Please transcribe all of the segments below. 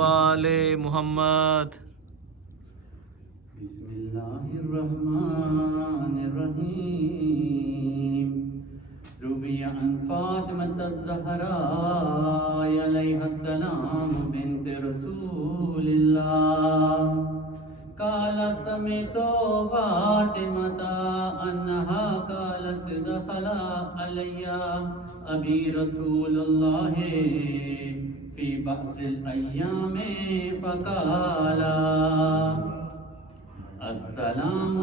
وآل محمد۔ بسم اللہ الرحمن الرحیم۔ روی عن فاطمة الزہراء علیہ السلام بنت رسول اللہ قال سمعت فاطمة انہا قالت دخل علی ابی رسول اللہ فی بعض الایام فقال السلام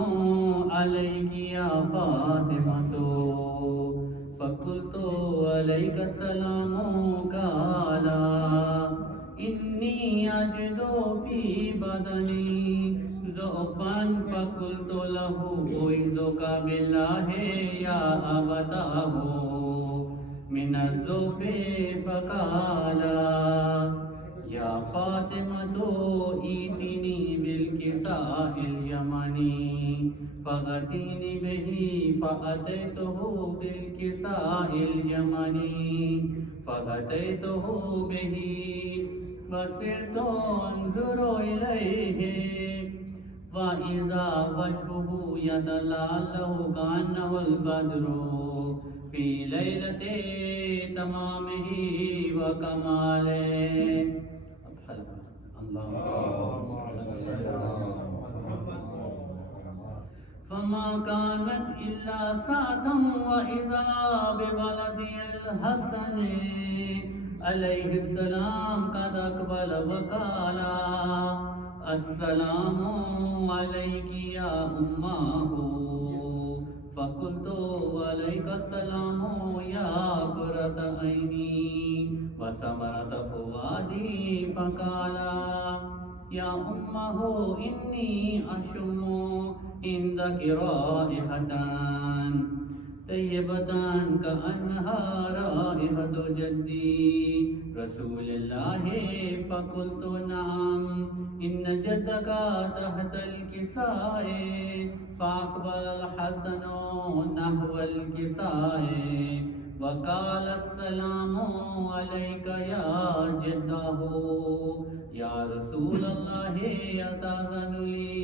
علیک یا فاطمۃ فقلت علیک السلام قال انی اجد فی بدنی ضعفا فقلت له اعوذک باللہ یا ابتاه من الضعف فقال یا فاطمۃ ایتنی بالکساء الیمنی فغتینی بہ فأتیتہ بالکساء الیمنی فغتیتہ بہ وصرت انظر الیہ وإذا وجهه يتلألأ كأنه البدر في ليلة تمامه وكماله. فما كانت إلا ساعة وإذا بولدي الحسن عليه السلام قد أقبل وقال السلام علیک یا امہ فقلت علیک السلام یا قرۃ عینی وثمرۃ فؤادی فقال یا امہ انی اشم عندک رائحۃ طیبۃ کأنہا رائحۃ جدی رسول اللہ فقلت نعم ان جدک تحت الکساء فاقبل الحسن نحو الکساء وقال السلام علیک یا جدہ یا رسول اللہ اتاذن لی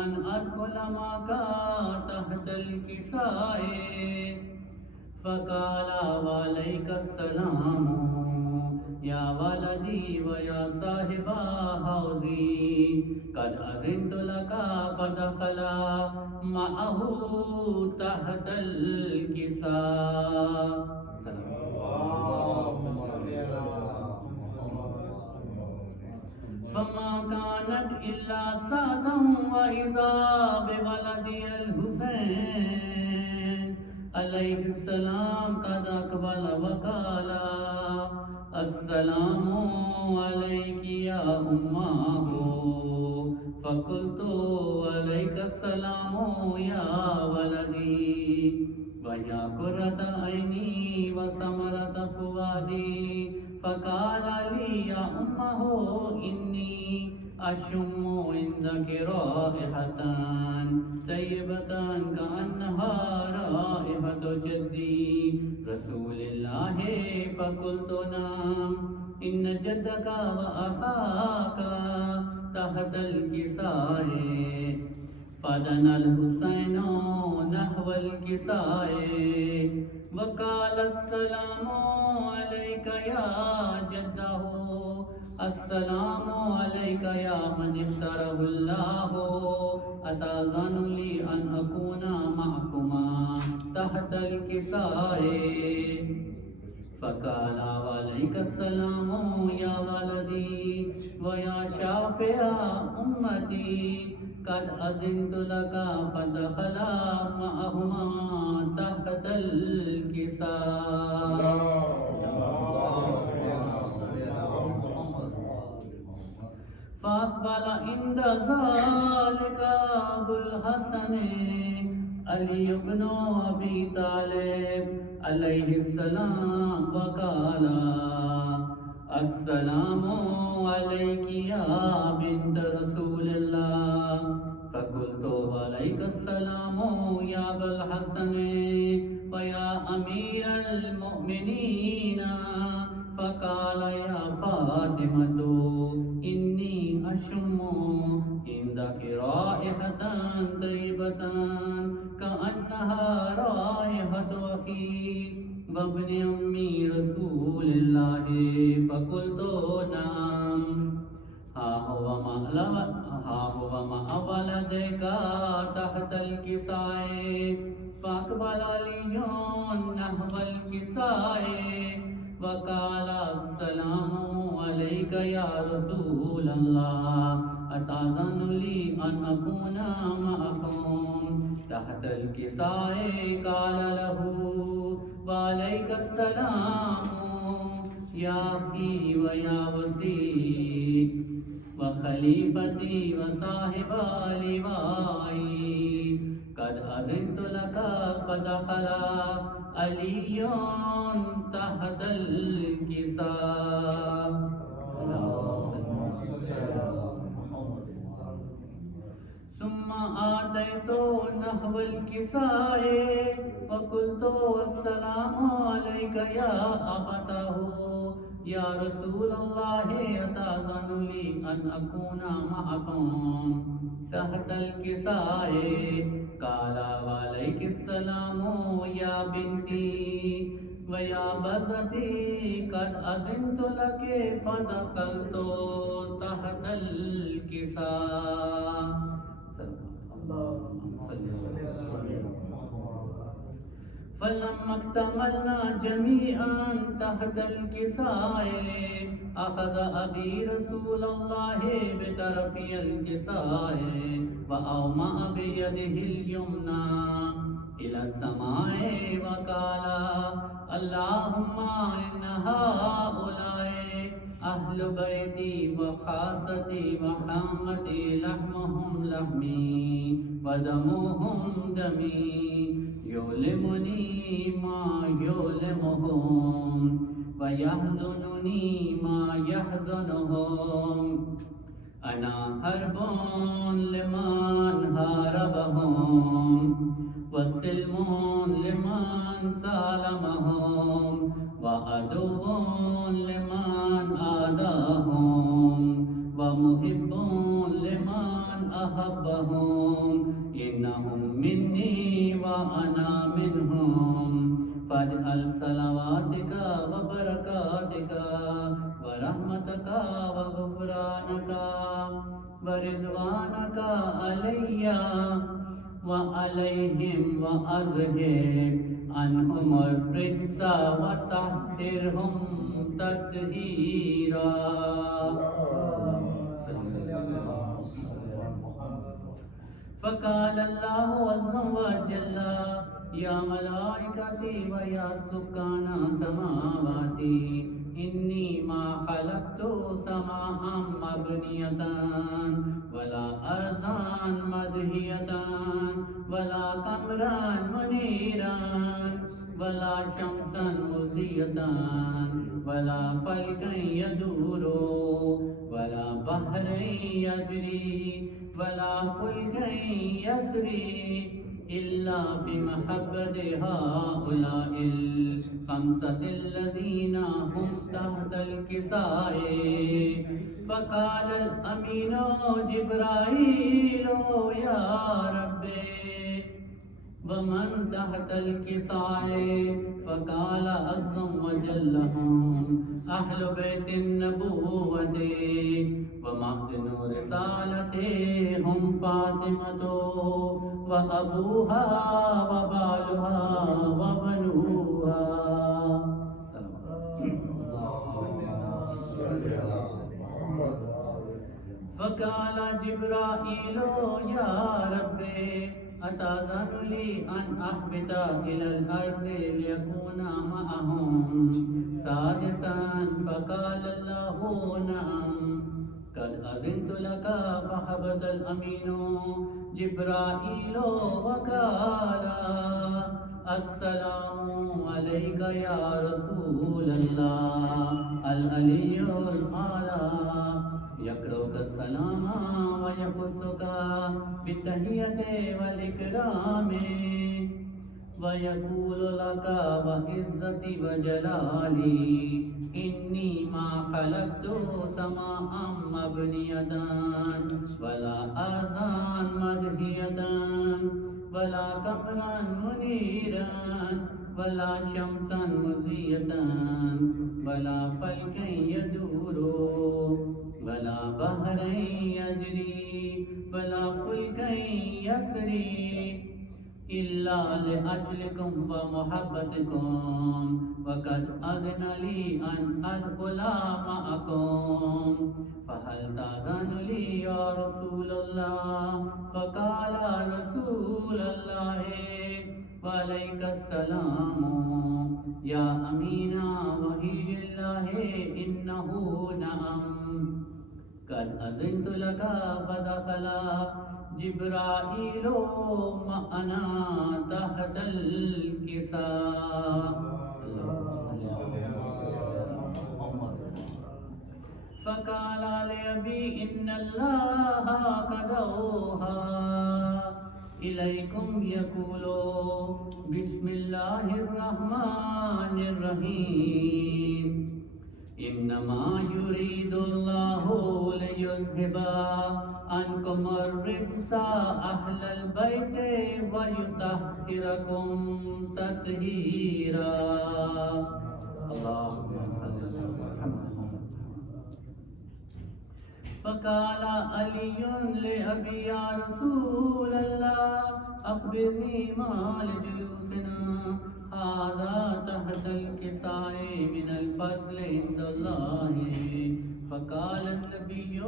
ان ادخل معک تحت الکساء فقال وعلیک السلام یا ولدی ویا صاحب حوضی قد اذنت لک فدخل معه تحت الکساء. فما كانت إلا ساعة وإذا بولدي الحسين عليه السلام قد أقبل وقال السلام علیک یا امہ فقلت علیک السلام یا ولدی ویا قرۃ عینی وثمرۃ فؤادی فقال لی یا امہ انی اشم عندک رائحۃ طیبۃ کأنہا رائحۃ جدی رسول اللہ فقلت نعم ان جدک واخاک تحت الکساء فدنا الحسین نحو الکساء وقال السلام علیک یا جدہ السلام علیک یا من اختارہ اللہ اتاذن لی ان اکون معکما تحت الکساء فقال وعلیک السلام یا ولدی ویا شافع امتی قد اذنت لک فدخل معہما تحت الکساء. فاقبل عند ذلك ابو الحسن علی بن ابی طالب علیہ السلام وقال السلام علیک یا بنت رسول اللہ فقلت وعلیک السلام یا ابا الحسن ویا امیر المؤمنین فقال يا فاطمة إني أشم عندك رائحة طيبة كأنها رائحة أخي وابن أم رسول الله. فقلت نعم. ها هو مع ولدك تحت الكساء. فأقبل علي نحو الكساء وقال السلام عليك يا رسول الله أتأذن لي أن أكون معكم تحت الكساء؟ قال له وعليك السلام يا أخي ويا وسيء وخليفتي وصاحب لوائي قد أذنت لك. فدخل علي تحت الكساء. ثم آتيت نحو الكساء وقلت السلام عليك يا أبته يا رسول الله أتأذن لي أن أكون معكم تحت الكساء؟ قال وعليك السلام يا بنتي ويا بزتي قد أذنت لك. فدخلت تحت الكساء. فلما اكتملنا جميعا تحت الكساء أخذ أبي رسول الله بطرف الكساء وأومأ بيده اليمنى إلى السماء وقال اللهم إن هؤلاء أهل بيتي وخاصتي وحامتي لحمهم لحمي ودمهم دمي يؤلمني ما يؤلمهم ويحزنني ما يحزنهم. أنا حرب لمن هاربهم وسلم لمن سالمهم وعدو لمن عاداهم ومحب لمن أحبهم. إنهم مني وأنا منهم. فاجعل صلواتك وبركاتك ورحمتك وغفرانك ورضوانك علي وعليهم وأذهب عنهم الرجس وطهرهم تطهيرا. فقال الله عز وجل يا ملائكتي ويا سكان سماواتي إني ما خلقت سماء مبنية ولا أرضا مدهية ولا قمرا منيرا ولا شمسا مضيئة ولا فلكا يدور ولا بحر يجري ولا فلكا يسري إلا بمحبة هؤلاء الخمسة الذين هم تحت الكساء. فقال الأمين جبرائيل يا ربي ومن تحت الكساء؟ فقال عز وجل هم أهل بيت النبوة ومعدن رسالتهم فاطمة وأبوها وبالها وبنوها. فقال جبرائيل يا ربي أتأذن لي أن أهبط إلى الأرض ليكون معهم سادسا؟ فقال الله نعم قد أذنت لك. فهبط الأمين جبرائيل وقال السلام عليك يا رسول الله العلي الأعلى يقرأك السلام ويخصك بالتحية والإكرام ويقول لك وعزتي وجلالي إني ما خلقت سماء مبنية ولا أرضا مدهية ولا قمرا منيرا ولا شمسا مضية ولا فلكا يدور ولا بحرا يجري ولا فلكا يسري إلا لأجلكم ومحبتكم وقد أذن لي أن أدخل معكم فهل تأذن لي يا رسول الله فقال رسول الله وعليك السلام يا أمين وحي الله إنه نعم قد أذنت لك فدخل جبرائيل معنا تحت الكساء فقال لأبي إن الله قد أوحى إليكم يقول بسم الله الرحمن الرحيم إنما يريد الله ليذهب عنكم الرجس أهل البيت ويطهركم تطهيرا اللهم صل على محمد. فقال علي لأبي يا رسول الله أخبرني ما لجلوسنا هذا تحت الكساء من الفضل عند الله فقال النبي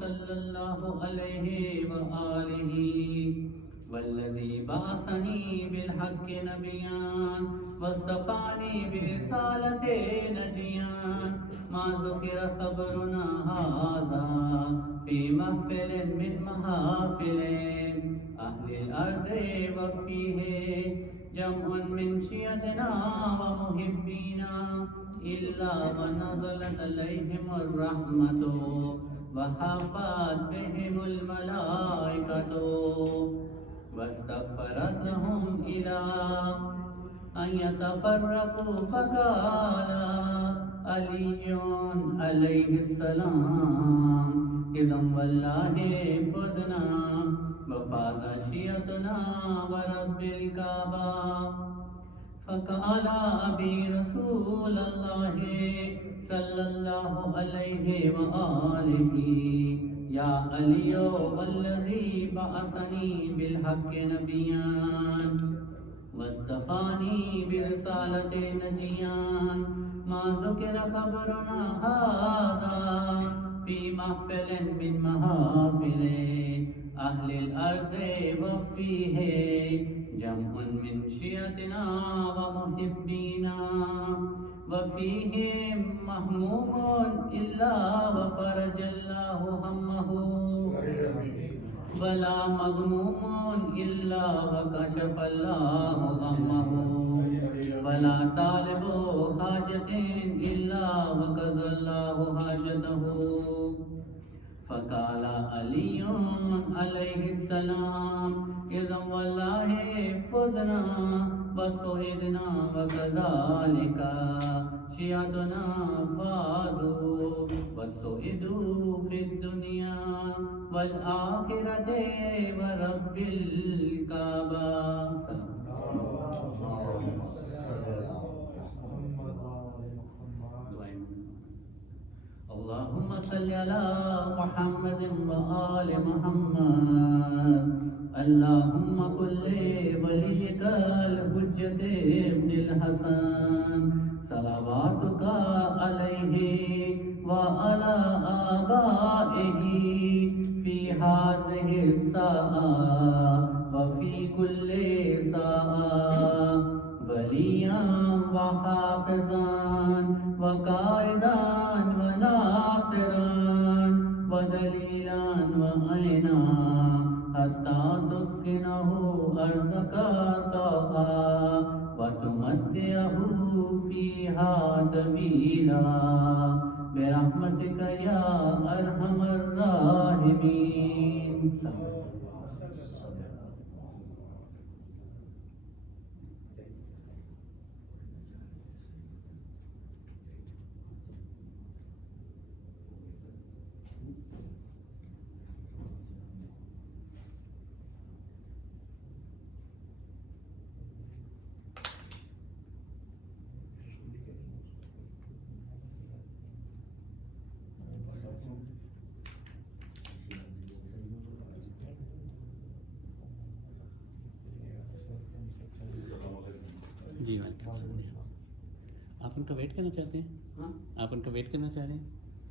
صلى الله عليه وآله والذي بعثني بالحق نبيا واصطفاني برسالة نجيا ما ذكر خبرنا هذا في محفل من محافل أهل الأرض وفيه جمع من شيعتنا ومحبينا إلا ونزلت عليهم الرحمة وحفت بهم الملائكة واستغفرت لهم إلى أن يتفرقوا فقال علي عليه السلام إذا والله فزنا وفاز شيعتنا ورب الكعبة فقال أبي رسول الله صلى الله عليه وآله يا علي والذي بعثني بالحق نبيا واصطفاني برسالة نجيا ما ذكر خبرنا هذا في محفل من محافل أهل الأرض وفيه جمع من شيعتنا ومحبينا وفيهم مهموم إلا وفرج الله همه ولا مغموم إلا وكشف الله غمه ولا طالب حاجة إلا وقضى الله حاجته فقال علي عليه السلام إذا والله فزنا وسعدنا وكذلك شيعتنا فازوا وسعدوا في الدنيا والآخرة ورب الكعبة. اللهم صل على محمد وآل محمد. اللهم كل وليك الحجة ابن الحسن صلواتك عليه وعلى آبائه في هذه الساعة وفي كل ساعة وليا وحافظا وقائدا وناصرا ودليلا وعينا حتى تسكنه أرزك طوعا وتمتعه فيها طويلا برحمتك يا أرحم الراحمين. جی آپ ان کا ویٹ کرنا چاہتے ہیں؟ ہاں آپ ان کا ویٹ کرنا چاہ رہے ہیں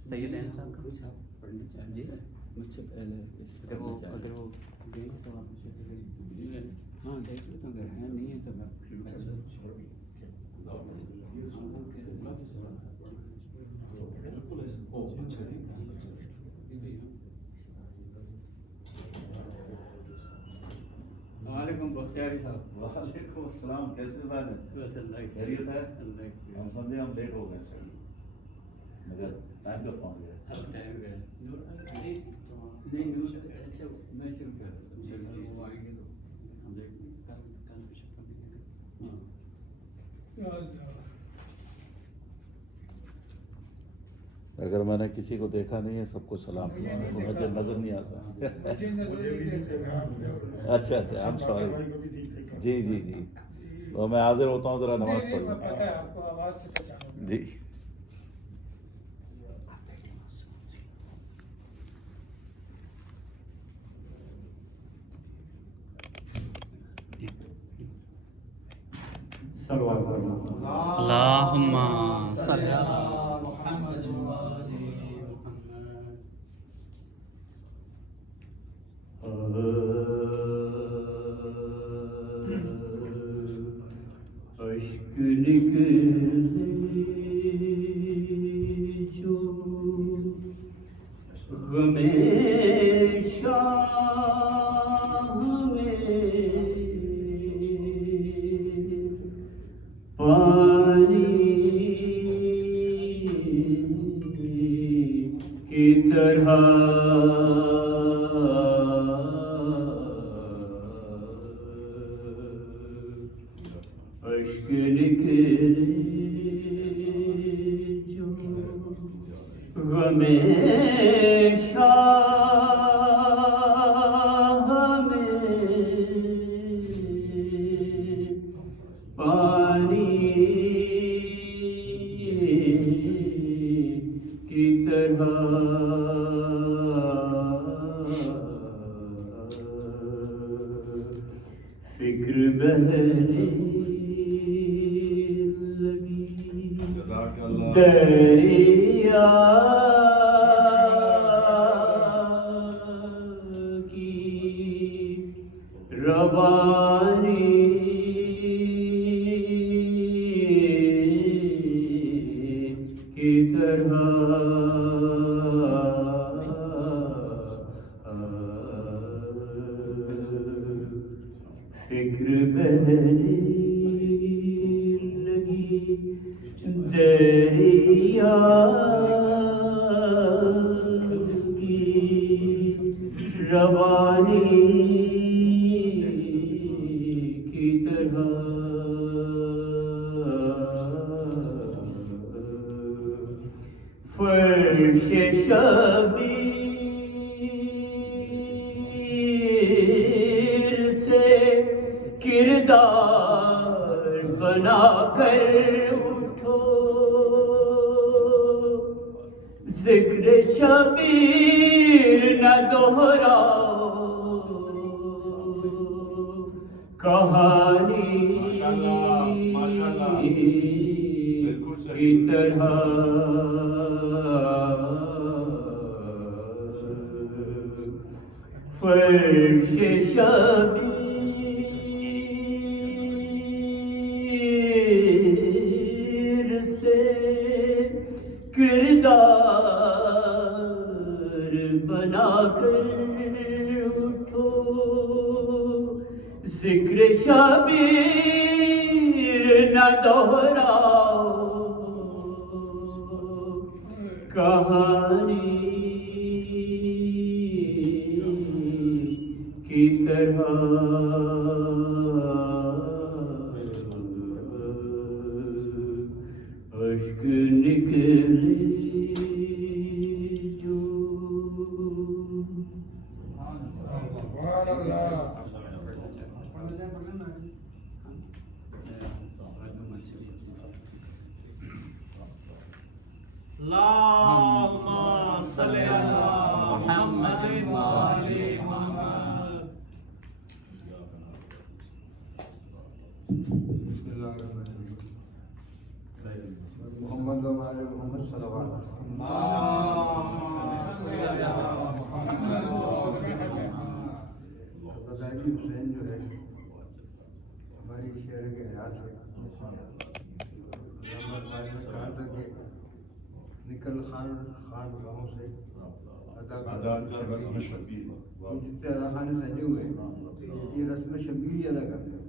سید احمد صاحب کا؟ کچھ آپ پڑھنا چاہیں جی مجھ سے پہلے اگر وہ گئے تو آپ مجھے ہاں دیکھ لیتا ہوں اگر ہے نہیں ہے تو میں وعلیکم بختیاری صاحب وعلیکم السلام، کیسے بات ہے؟ بس اللہ کی خیریت ہے؟ اللہ کی ہم سمجھے ہم لیٹ ہو گئے مگر ٹائم پہ پہنچ گئے. اب ٹائم گیا نہیں نیوز اچھا میں شروع کر وہ آئیں گے تو ہم دیکھیں گے ہاں اگر میں نے کسی کو دیکھا نہیں ہے، سب کو سلام کیا ہے، مجھے نظر نہیں آتا. اچھا اچھا، آئی ایم سوری. جی جی جی، تو میں حاضر ہوتا ہوں، ذرا نماز پڑھ لوں. جی اللہم صلی علی محمد اشک نکلے جو غم شاہ میں پانی کی طرح اشک نکلے جو غم شاہ میں پانی کی طرح فکر بہنے لگی دریا کی روانی کی طرح فکر بہنے لگی دریا کی روانی کی طرح فرش شبیر سے کردار بنا کر اٹھو ذکر شبیر نہ دہراؤ کہانی کی طرح فرش شبیر سے کردار بنا کر اٹھو ذکر شبیر نہ دہراؤ کہانی کی طرح اشک نکلے جو اللہم صلی محمد وآل محمد. بسم اللہ الرحمن الرحیم. محمد و آل محمد صلوات. غزالی حسین جو ہے ہماری شہر کے حیات ہے. علامہ صاحب نے کہا تھا کہ نکل خان گاہوں سے ادا کر رسم شبیر. جتنے ادا خانے سجے ہوئے یہ رسم شبیر ہی ادا کرتے ہیں.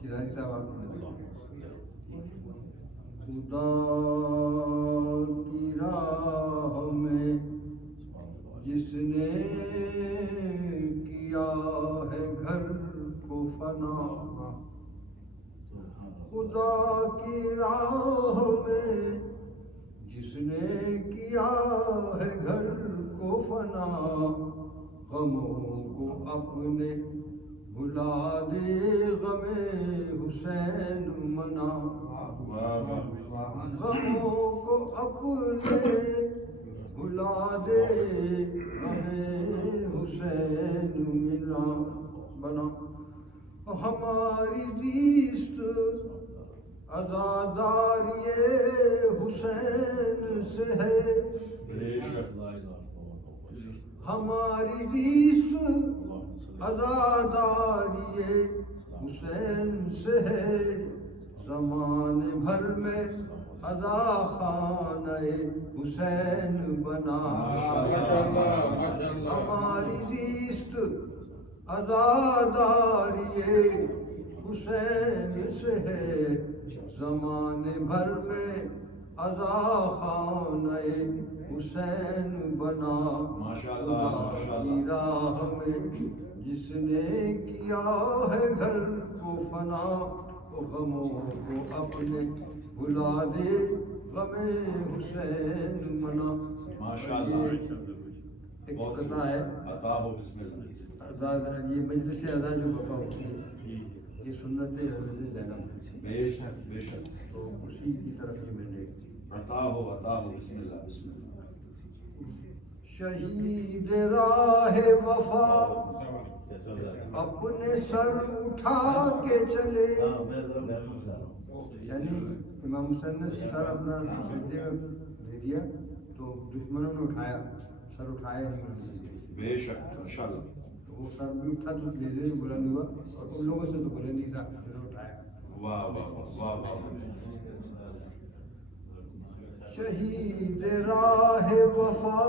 شیرازی صاحب آپ خدا کی راہ میں جس نے کیا ہے گھر کو فنا. خدا کی راہ میں جس نے کیا ہے گھر کو فنا. غموں کو اپنے بھلا دے غم حسین منا. غموں کو اپنے بھلا دے غم حسین ملا بنا. ہماری زیست عزاداری حسین سے ہے. ہماری زیست عزاداری حسین سے ہے. زمانے بھر میں عزا خانہ حسین بنا. ہماری زیست عزاداری حسین سے ہے. زمانے بھر میں عزا خانہ حسین بنا. خدا کی راہ میں جس نے کیا ہے گھر کو فنا. غموں کو اپنے بھلا دے غم حسین منا. ایک قطع ہے یہ مجلس ادا جو بقا ہوتی ہے یہ سنت حضرت زینب ہے. تو اسی کی طرف یہ میں نے بسم اللہ. شہید راہ وفا اپنے سر اٹھا کے چلے. یعنی امام حسین نے سر اپنا سجدے میں دے دیا تو دشمنوں نے اٹھایا, سر اٹھایا نہیں. بے شک انشاءاللہ وہ سر بھی اٹھا تو لیزے بلند ہوا اور ان لوگوں سے تو بلند نہیں تھا, پھر اٹھایا. واہ واہ واہ واہ. شہید راہ وفا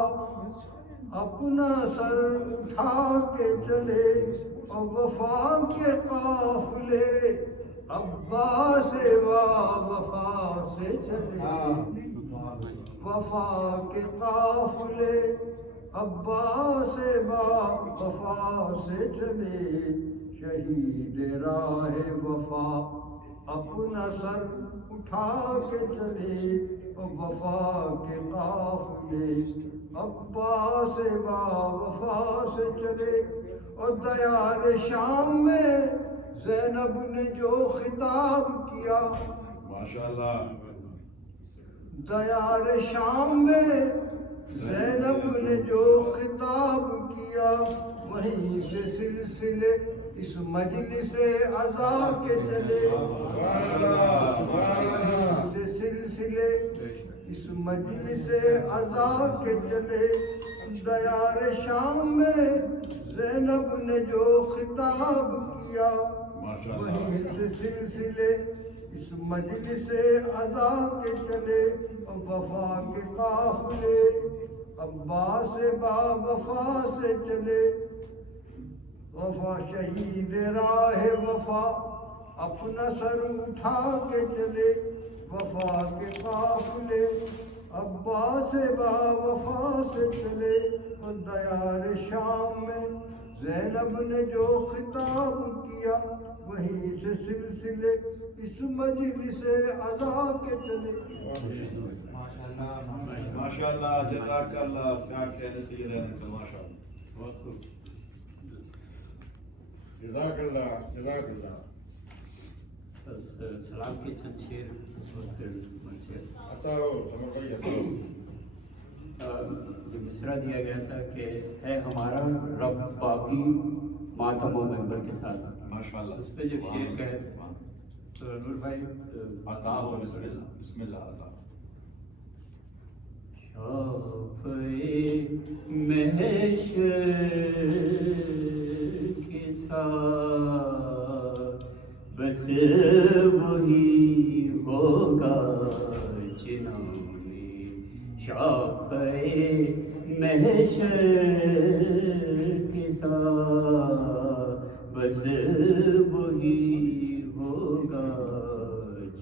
اپنا سر اٹھا کے چلے اور وفا کے قافلے عباس وفا سے چلے. وفا کے قافلے عباس وفا سے چلے. شہید راہ وفا اپنا سر اٹھا کے چلے اور وفا کے قافلے عباس وفا سے چلے. اور دیار شام میں زینب نے جو خطاب کیا. ماشاءاللہ. دیار شام میں زینب نے جو خطاب کیا وہیں سے سلسلے اس مجلس عزا کے چلے. وہیں سے سلسلے اس مجلس عزا کے چلے. دیار شام میں زینب نے جو خطاب کیا وہیں سے سلسلے اس مجلس عزا کے چلے. وفا کے قافلے عباس وفا سے چلے. وفا شہید راہ وفا اپنا سر اٹھا کے چلے. وفا کے قافلے عباس وفا سے چلے. اور دیار شام میں زینب نے جو خطاب کیا وہیں سے سلسلے اس مجلس عزا کے چلے. ماشاءاللہ جزاک اللہ. کیا کہنے سیدنا ماشاءاللہ. جزاک اللہ جزاک اللہ. سلام کے چند شعر اور پھر منشیت جو مصرع دیا گیا تھا کہ ہے ہمارا رب باقی ماتم و ممبر کے ساتھ، ماشاءاللہ اس پہ جو شعر کہے تو نور بھائی عطا ہو، بسم اللہ بسم اللہ عطا شافعِ محشر کے ساتھ بس وہی ہوگا جنانے، شافعِ محشر کے ساتھ بس وہی ہوگا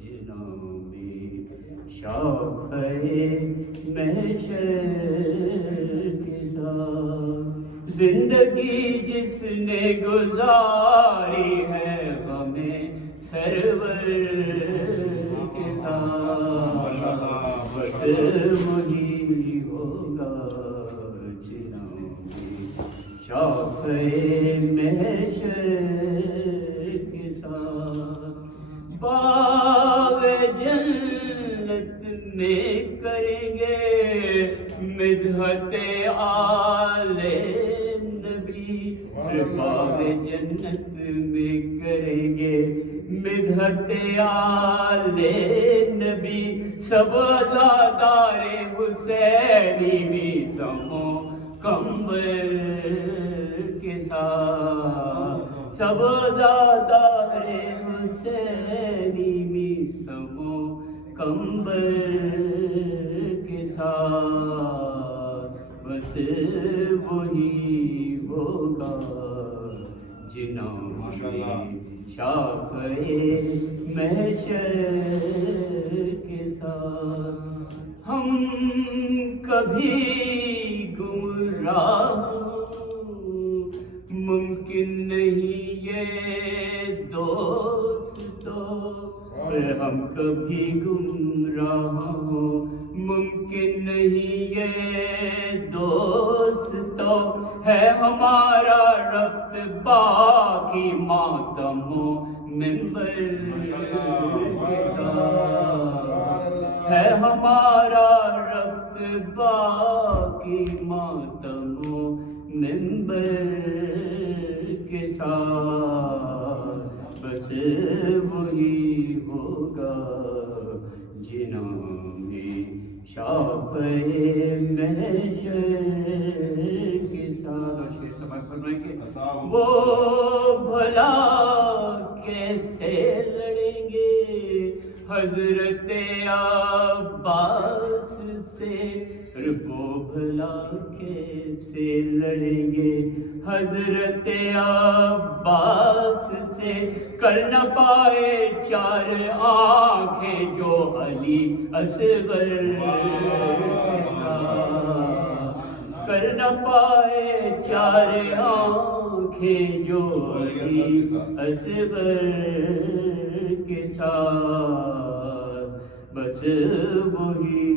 جنانے، شافعِ محشر کے ساتھ زندگی جس نے گزاری ہے ہمیں سرور کے ساتھ بس وہی ہوگا جنانے، شافعِ محشر کے ساتھ باغ جنت میں کریں گے مدحت آل نبی، باغ جنت میں کریں گے مدحت آل نبی، سب عزادار حسینی بھی سمو کمبل کے ساتھ، سب عزادار حسینی بھی سمو کمبل کے ساتھ بس وہی ہوگا جنانے، شافعِ محشر کے ساتھ ہم کبھی گمراہ ممکن نہیں یہ دوستو، ہم کبھی گمراہ ممکن نہیں یہ دوستو، ہے ہمارا ربط باقی ماتم و ممبر کے ساتھ، ہے ہمارا ربط باقی ماتم و ممبر کے ساتھ بس وہی ہوگا جنانے، شافعِ محشر کے ساتھ۔ اور شعر سماعت فرمائیں کہ وہ بھلا کیسے لڑیں گے حضرت عباس سے، وہ بھلا کیسے لڑیں گے حضرت عباس سے، کر نہ پائے چار آنکھیں جو علی اصغر کے ساتھ، کر نہ پائے چار آنکھیں جو علی اصغر کے ساتھ بس وہی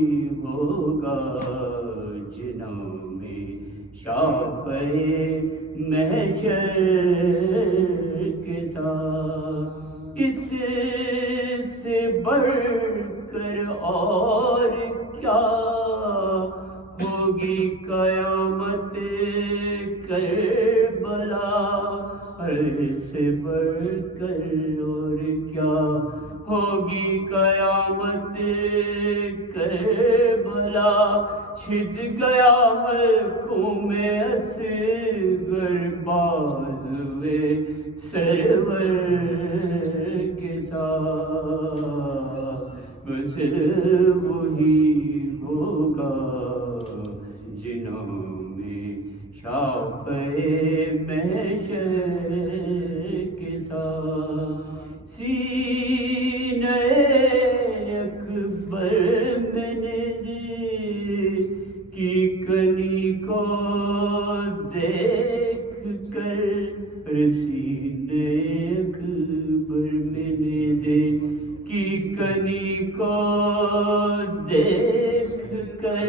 ہوگا جنانے، شافعِ محشر کے ساتھ۔ اس سے بڑھ کر اور کیا ہوگی قیامت کربلا، اس سے بڑھ کر اور کیا ہوگی قیامت کربلا، چھد گیا حلقوں میں اصغر بازوے سرور کے ساتھ بس وہی ہوگا جنانے، شافعِ محشر کے ساتھ۔ سینہ اکبر میں نظر کی کنی کو دیکھ کر، سینہ اکبر میں نظر کی کنی کو دیکھ کر،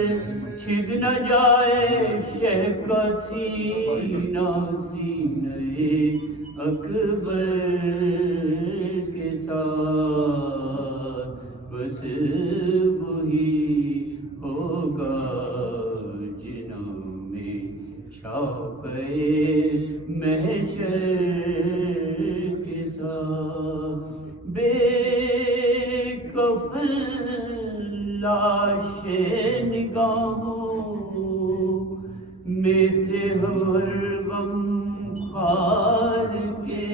چھد نہ جائے شہ کا سینہ، سینہ اکبر کے ساتھ بس وہی ہوگا جنہوں میں شافعِ محشر کے ساتھ بے کفن لاش نگاہوں میں تھے ہر غم خار کے،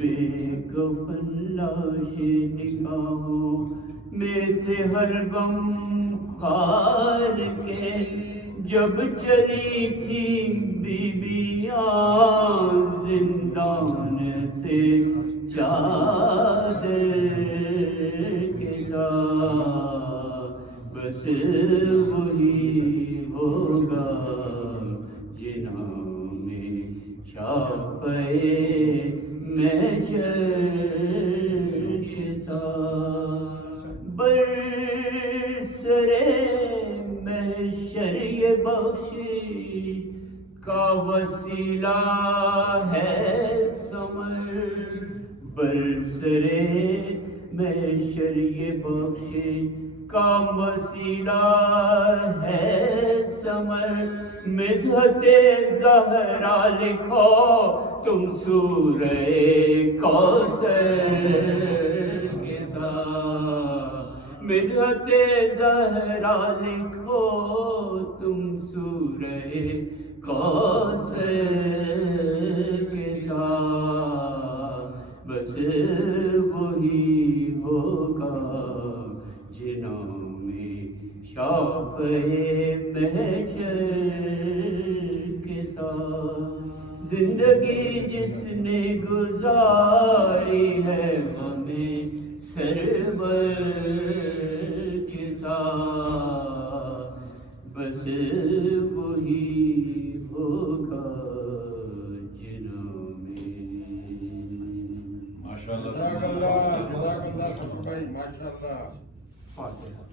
بے کفن لاش نگاہوں میں تھے ہر غم خار کے، جب چلی تھی بیویاں زندان سے چادر کے ساتھ، بس وہی ہوگا جنہوں میں شافعِ محشر کے ساتھ، برسرِ محشر یہ بخشش کا وسیلہ ہے ثمر، برسرِ محشر یہ بخشش کا وسیلہ ہے ثمر، مدحتِ زہرا لکھو تم سورہ کوثر کے ساتھ، مدحتِ زہرا لکھو تم سورہ کوثر کے ساتھ، بس وہی ہوگا جنہوں میں شافعِ محشر کے ساتھ، زندگی جس نے گزاری ہے ہمیں سرور کے ساتھ، بس وہی ہوگا جنہوں میں ماشاءاللہ جزاک اللہ فتح بھائی، ماشاءاللہ۔ فاتحہ۔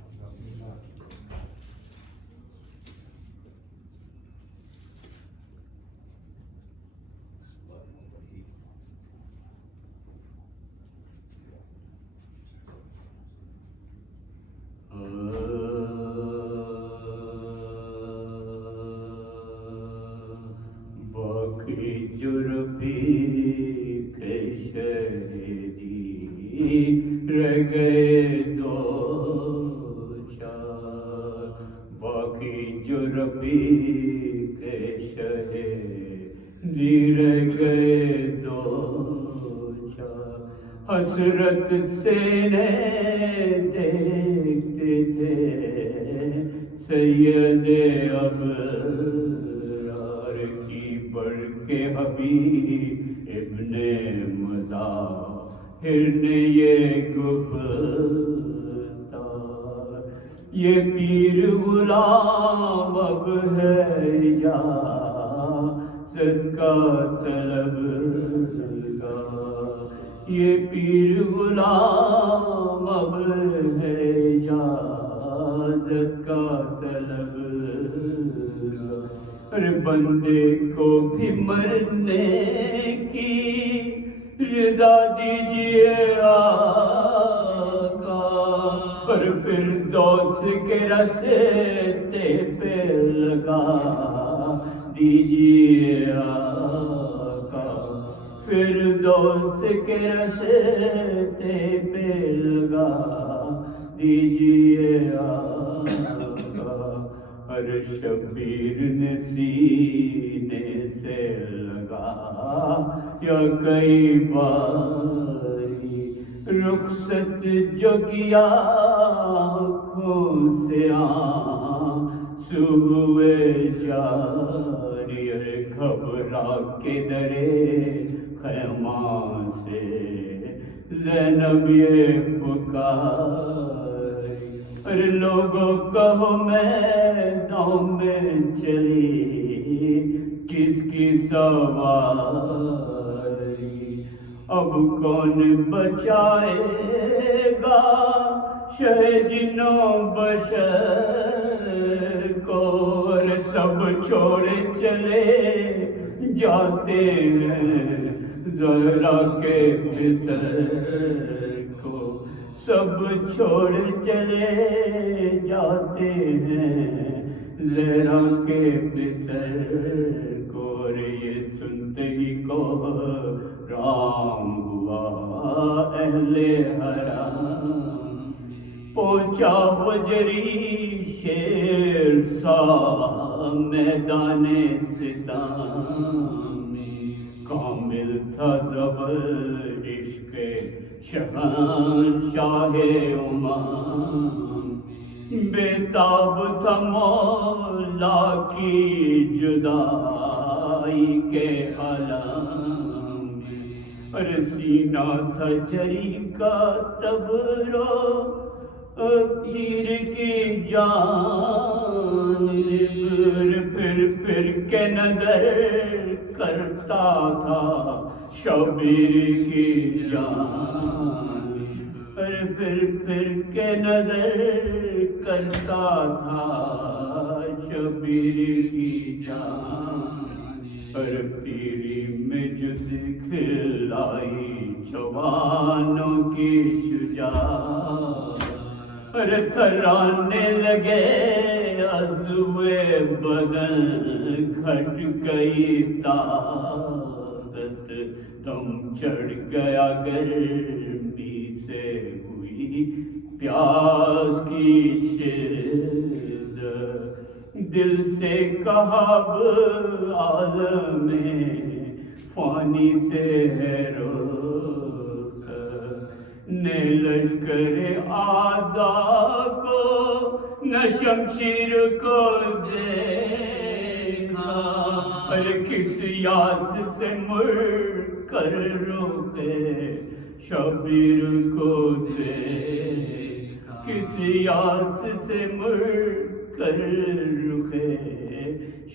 باقی جربی کے شہیدی رہ گئے دو چار، باقی جربی کے شہیدی رہ گئے دو چار، حسرت سے دیکھتے تھے سید ابرار کی بڑھ کے حبیب ابن مظاہر نے یہ گفتار، یہ پیر غلام اب ہے اجازت کا طلبگار، یہ پیر غلام اب ہے اجازت کا طلبگار، ہر بندے کو بھی مرنے کی رضا دیجیے آقا، اور فردوس کے راستے پہ لگا دیجیے آقا، فردوس کے راستے پہ لگا دیجیے آقا، ہر شبیر نے سینے سے لگا یا کئی باری رخصت جو کیا آنکھوں سے آنسو ہوئے جاری، گھبرا کے درے خیمہ سے زینب یہ پکاری، ارے لوگوں کہو میدان میں چلی کس کی سواری، اب کون بچائے گا شہ جنوں بشر کو، اور سب چھوڑے چلے جاتے ہیں زہرا کے پسر کو سب چھوڑ چلے جاتے ہیں، زہرا کے پسر کو، اور یہ سنتے ہی کو رام ہوا اہل حرام، پہنچا وجری شیر سا میدان ستام میں، کامل تھا زبر عشق شہنشاہ امام، بےتاب تھا مولا کی جدائی کے عالم میں، اور سینہ تھا جری کا تبرو پیر کی جانب، پھر کے نظر کرتا تھا شبیر کی جانب، اور پھر کے نظر کرتا تھا شبیر کی جانب، اور پیری میں جو دکھلائی جوانوں کی شجاعت، اور تھرانے لگے عزوِ بدن، گھٹ گئی طاقت، دم چڑھ گیا گرمی سے ہوئی پیاس کی شدت، دل سے کہا عالم فانی سے ہے نے لشکر آدھا کو نہ شمشیر کو دیکھا، اور کس یاس سے مڑ کر روکے شبیر کو دیکھا، کس یاس سے مڑ کر رکے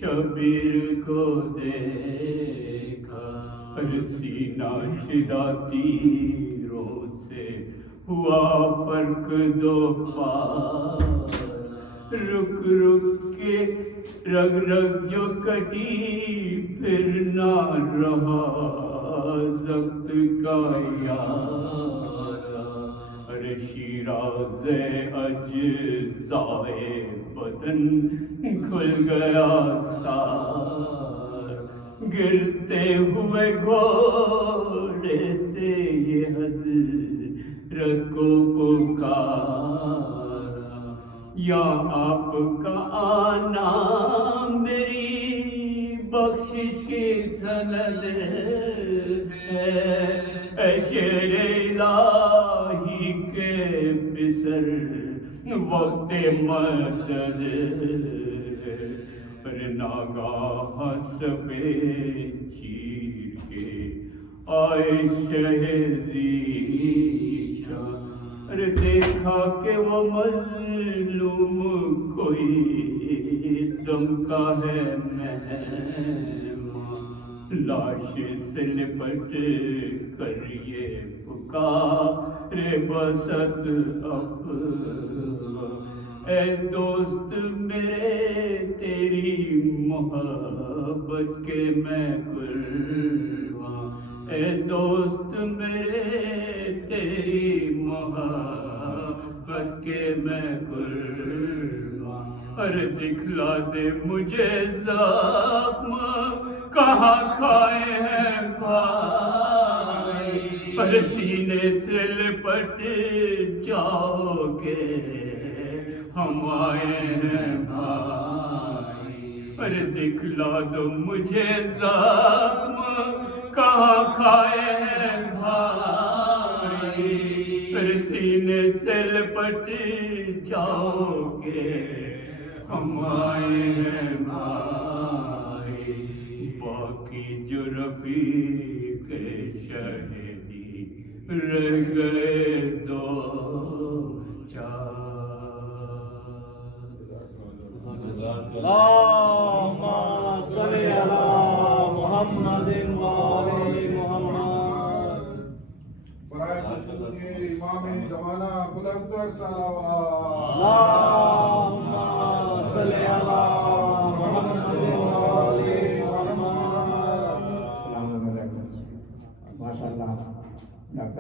شبیر کو دیکھا، اور سینہ چدا تیروں سے ہوا فرق دو پار، رک رک کے رگ رگ جو کٹی پھر نہ رہا ضبط کا یارا، اور شیراز اجزائے بدن کھل گیا سار، گرتے ہوئے گھوڑے سے یہ حضرت کو پکارا، یا آپ کا آنا میری بخشش کی سند ہے، اے شیر الہی کے پسر وقت مدد، پر ناگاہ سبے چیر کے آئے شہزیشاں، اور دیکھا کہ وہ مظلوم کوئی دم کا ہے مہمان، لاش سے لپٹ کر یہ پکارے بسط افواہ، اے دوست میرے تیری محبت کے میں قرباں، اے دوست میرے تیری محبت کے میں قرباں، اور دکھلا دے مجھے زخم کہاں کھائے ہیں بھائی، پر سینے سے لپٹ جاؤ گے ہم آئے ہیں بھائی، پر دکھلا دو مجھے زخم کہاں کھائے ہیں بھائی، پر سینے سے لپٹ جاؤ گے ہم آئے ہیں بھائی، باقی جو رفیق شہیدی رہ گئے دو چار۔ اللہم صلی علی محمد وآل محمد۔ برائے خصوصی امام زمانہ بلند تر صلوات۔ اللہم صلی علی محمد وآل محمد۔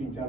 3-4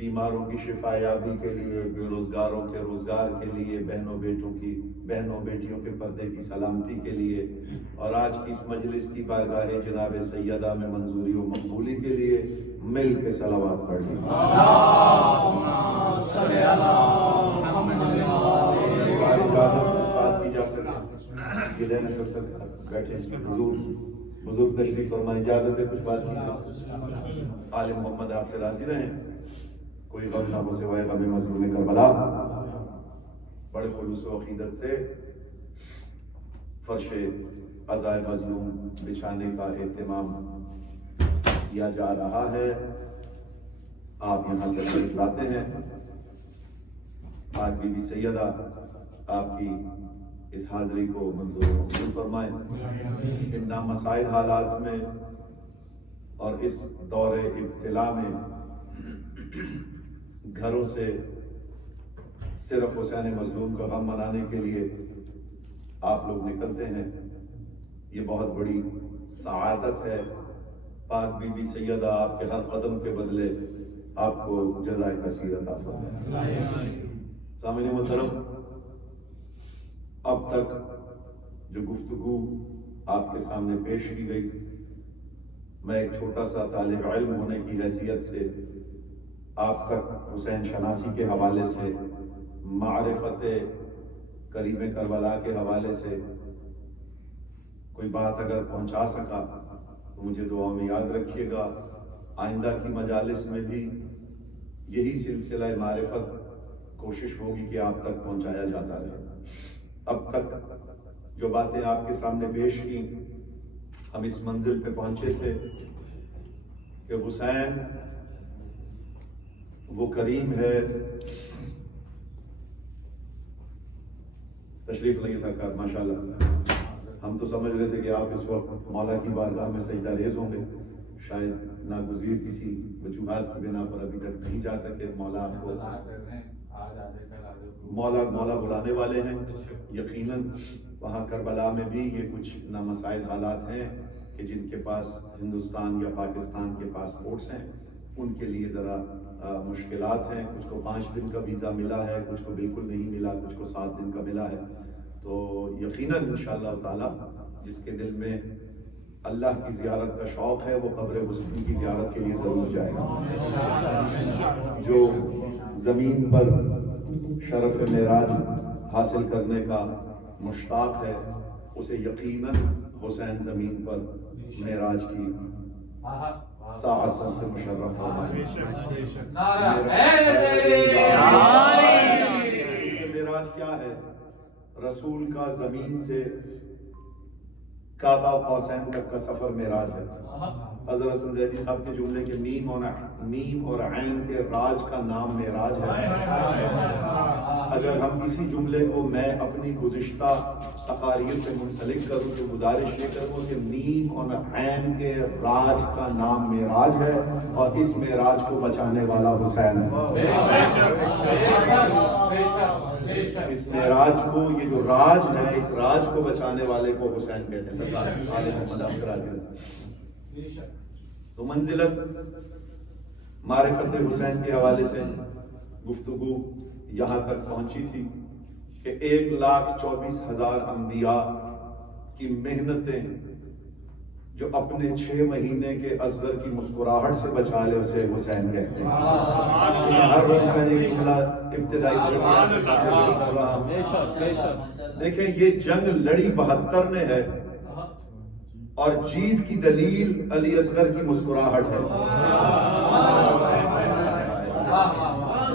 بیماروں کی شفا یابی کے لیے، بے روزگاروں کے روزگار کے لیے، بہنوں بیٹیوں کے پردے کی سلامتی کے لیے، اور آج کی اس مجلس کی بارگاہ جناب سیدہ میں منظوری و مقبولی کے لیے مل کے صلوات پڑھ لیں۔ بات کی جا سکے، یہ نہ کر سکتا، بیٹھے بزرگ تشریف فرمائیں، اجازت ہے کچھ بات کی؟ آل محمد آپ سے راضی رہیں، کوئی غم نہ ہو سوائے غم مظلوم کربلا۔ بڑے خلوص و عقیدت سے فرش عزائے مظلوم بچھانے کا اہتمام کیا جا رہا ہے۔ آپ یہاں تشریف لاتے ہیں، آج بی بی سیدہ آپ کی اس حاضری کو منظور و مقبول فرمائیں۔ ان نامساعد حالات میں اور اس دور ابتلا میں گھروں سے صرف حسین مظلوم کا غم منانے کے لیے آپ لوگ نکلتے ہیں، یہ بہت بڑی سعادت ہے۔ پاک بی بی سیدہ آپ کے ہر قدم کے بدلے آپ کو جزائے کثیر عطا فرمائے۔ سامعین محترم، اب تک جو گفتگو آپ کے سامنے پیش کی گئی، میں ایک چھوٹا سا طالب علم ہونے کی حیثیت سے آپ تک حسین شناسی کے حوالے سے، معرفت کریم کربلا کے حوالے سے کوئی بات اگر پہنچا سکا تو مجھے دعا میں یاد رکھیے گا۔ آئندہ کی مجالس میں بھی یہی سلسلہ معرفت کوشش ہوگی کہ آپ تک پہنچایا جاتا رہے۔ اب تک جو باتیں آپ کے سامنے پیش کی، ہم اس منزل پہ پہنچے تھے کہ حسین وہ کریم ہے۔ تشریف لگے سرکار، ماشاءاللہ۔ ہم تو سمجھ رہے تھے کہ آپ اس وقت مولا کی بارگاہ میں سجدہ ریز ہوں گے، شاید ناگزیر کسی وجوہات کی بنا پر ابھی تک نہیں جا سکے۔ مولا آپ کو مولا بلانے والے ہیں۔ یقیناً وہاں کربلا میں بھی یہ کچھ نامساعد حالات ہیں کہ جن کے پاس ہندوستان یا پاکستان کے پاسپورٹس ہیں، ان کے لیے ذرا مشکلات ہیں۔ کچھ کو 5 دن کا ویزا ملا ہے، کچھ کو بالکل نہیں ملا، کچھ کو 7 دن کا ملا ہے۔ تو یقیناً انشاءاللہ تعالی جس کے دل میں اللہ کی زیارت کا شوق ہے وہ قبر حسین کی زیارت کے لیے ضرور جائے گا۔ جو زمین پر شرف معراج حاصل کرنے کا مشتاق ہے، اسے یقیناً حسین زمین پر معراج کی ساعتوں سے مشرف فرمائے۔ معراج کیا ہے؟ رسول کا زمین سے کعبہ قوسین تک کا سفر معراج ہے۔ حضرت حسن زیدی صاحب کے جملے کے میم اور عین کے راج کا نام معراج ہے۔ اگر ہم اسی جملے کو میں اپنی گزشتہ تقاریر سے منسلک کروں تو گزارش یہ کروں کہ میم اور عین کے راج کا نام معراج ہے، اور اس معراج کو بچانے والا حسین ہے۔ اس معراج کو، یہ جو راج ہے، اس راج کو بچانے والے کو حسین کہتے ہیں۔ سرکار آل محمد آپ سے راضی رہے۔ تو منزلت معرفت حسین کے حوالے سے گفتگو یہاں تک پہنچی تھی کہ 1,24,000 انبیاء کی محنتیں جو اپنے 6 مہینے کے اصغر کی مسکراہٹ سے بچا لے اسے حسین کہتے ہیں۔ ہر روز میں ایک جملہ ابتدائی کر رہا ہوں۔ دیکھیں، یہ جنگ لڑی 72 نے ہے اور جیت کی دلیل علی اصغر کی مسکراہٹ ہے۔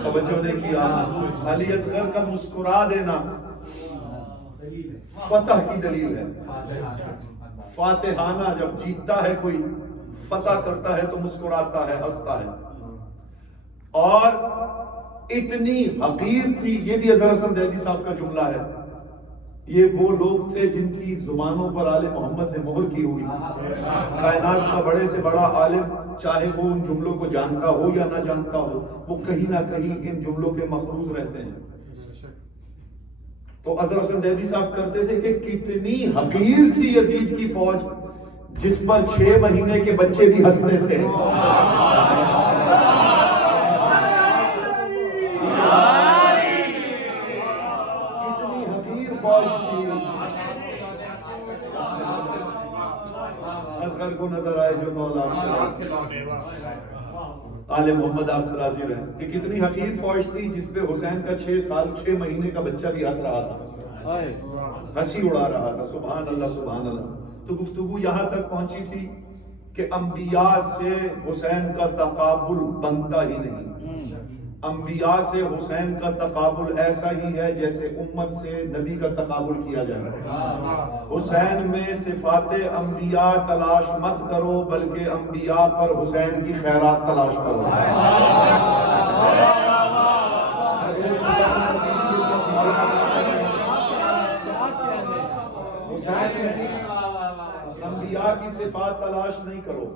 توجہ نے کیا، علی اصغر کا مسکرا دینا فتح کی دلیل ہے۔ فاتحانہ جب جیتتا ہے کوئی، فتح کرتا ہے تو مسکراتا ہے، ہنستا ہے۔ اور اتنی حقیر تھی، یہ بھی حضرت حسن زیدی صاحب کا جملہ ہے، یہ وہ لوگ تھے جن کی زبانوں پر آل محمد نے مہر کی ہوئی تھی۔ کائنات کا بڑے سے بڑا عالم، چاہے وہ ان جملوں کو جانتا ہو یا نہ جانتا ہو، وہ کہیں نہ کہیں ان جملوں کے مخروض رہتے ہیں۔ تو حضرت حسن زیدی صاحب کرتے تھے کہ کتنی حقیر تھی یزید کی فوج جس پر 6 مہینے کے بچے بھی ہنستے تھے۔ فوج تھی. اصغر کو نظر آئے جو مولا آل محمد آپ سے راضی رہے کہ کتنی حقیر فوج تھی جس پہ حسین کا 6 سال 6 مہینے کا بچہ بھی ہنس رہا تھا, ہنسی اڑا رہا تھا. سبحان اللہ سبحان اللہ. تو گفتگو یہاں تک پہنچی تھی کہ انبیاء سے حسین کا تقابل بنتا ہی نہیں. انبیاء سے حسین کا تقابل ایسا ہی ہے جیسے امت سے نبی کا تقابل کیا جا رہا ہے. حسین میں صفات انبیاء تلاش مت کرو بلکہ انبیاء پر حسین کی خیرات تلاش کرو. حسین کی انبیاء کی صفات تلاش نہیں کرو,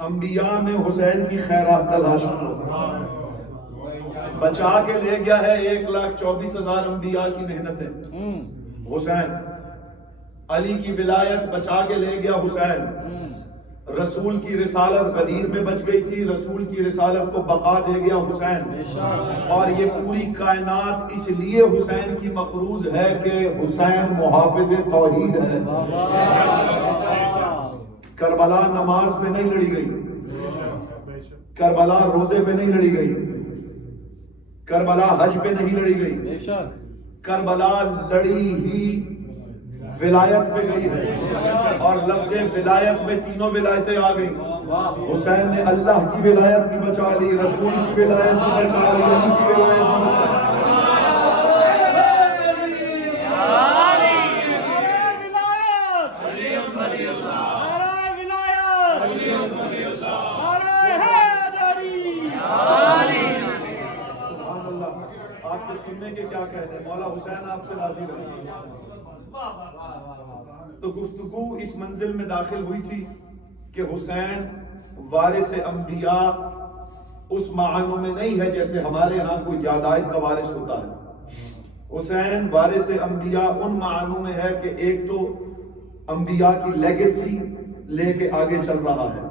انبیاء میں حسین کی خیرات تلاش کرو. بچا کے لے گیا ہے 1,24,000 انبیاء کی محنتیں حسین. علی کی ولایت بچا کے لے گیا حسین. رسول کی رسالت غدیر میں بچ گئی تھی, رسول کی رسالت کو بقا دے گیا حسین. اور یہ پوری کائنات اس لیے حسین کی مقروض ہے کہ حسین محافظ توحید ہے. کربلا نماز پہ نہیں لڑی گئی, کربلا روزے پہ نہیں لڑی گئی, کربلا حج پہ نہیں لڑی گئی, کربلا لڑی ہی ولایت پہ گئی ہے. اور لفظ ولایت میں تینوں ولایتیں آ گئی. حسین نے اللہ کی ولایت بھی بچا لی, رسول کی ولایت بھی بچا لی, علی کی ولایت بھی بچا لی. آپ کو سننے کے کیا کہتے ہیں, مولا حسین آپ سے راضی رہے. تو گفتگو اس منزل میں داخل ہوئی تھی کہ حسین وارث انبیاء اس معنوں میں نہیں ہے جیسے ہمارے ہاں کوئی جائیداد کا وارث ہوتا ہے. حسین وارث انبیاء ان معنوں میں ہے کہ ایک تو انبیاء کی لیگیسی لے کے آگے چل رہا ہے,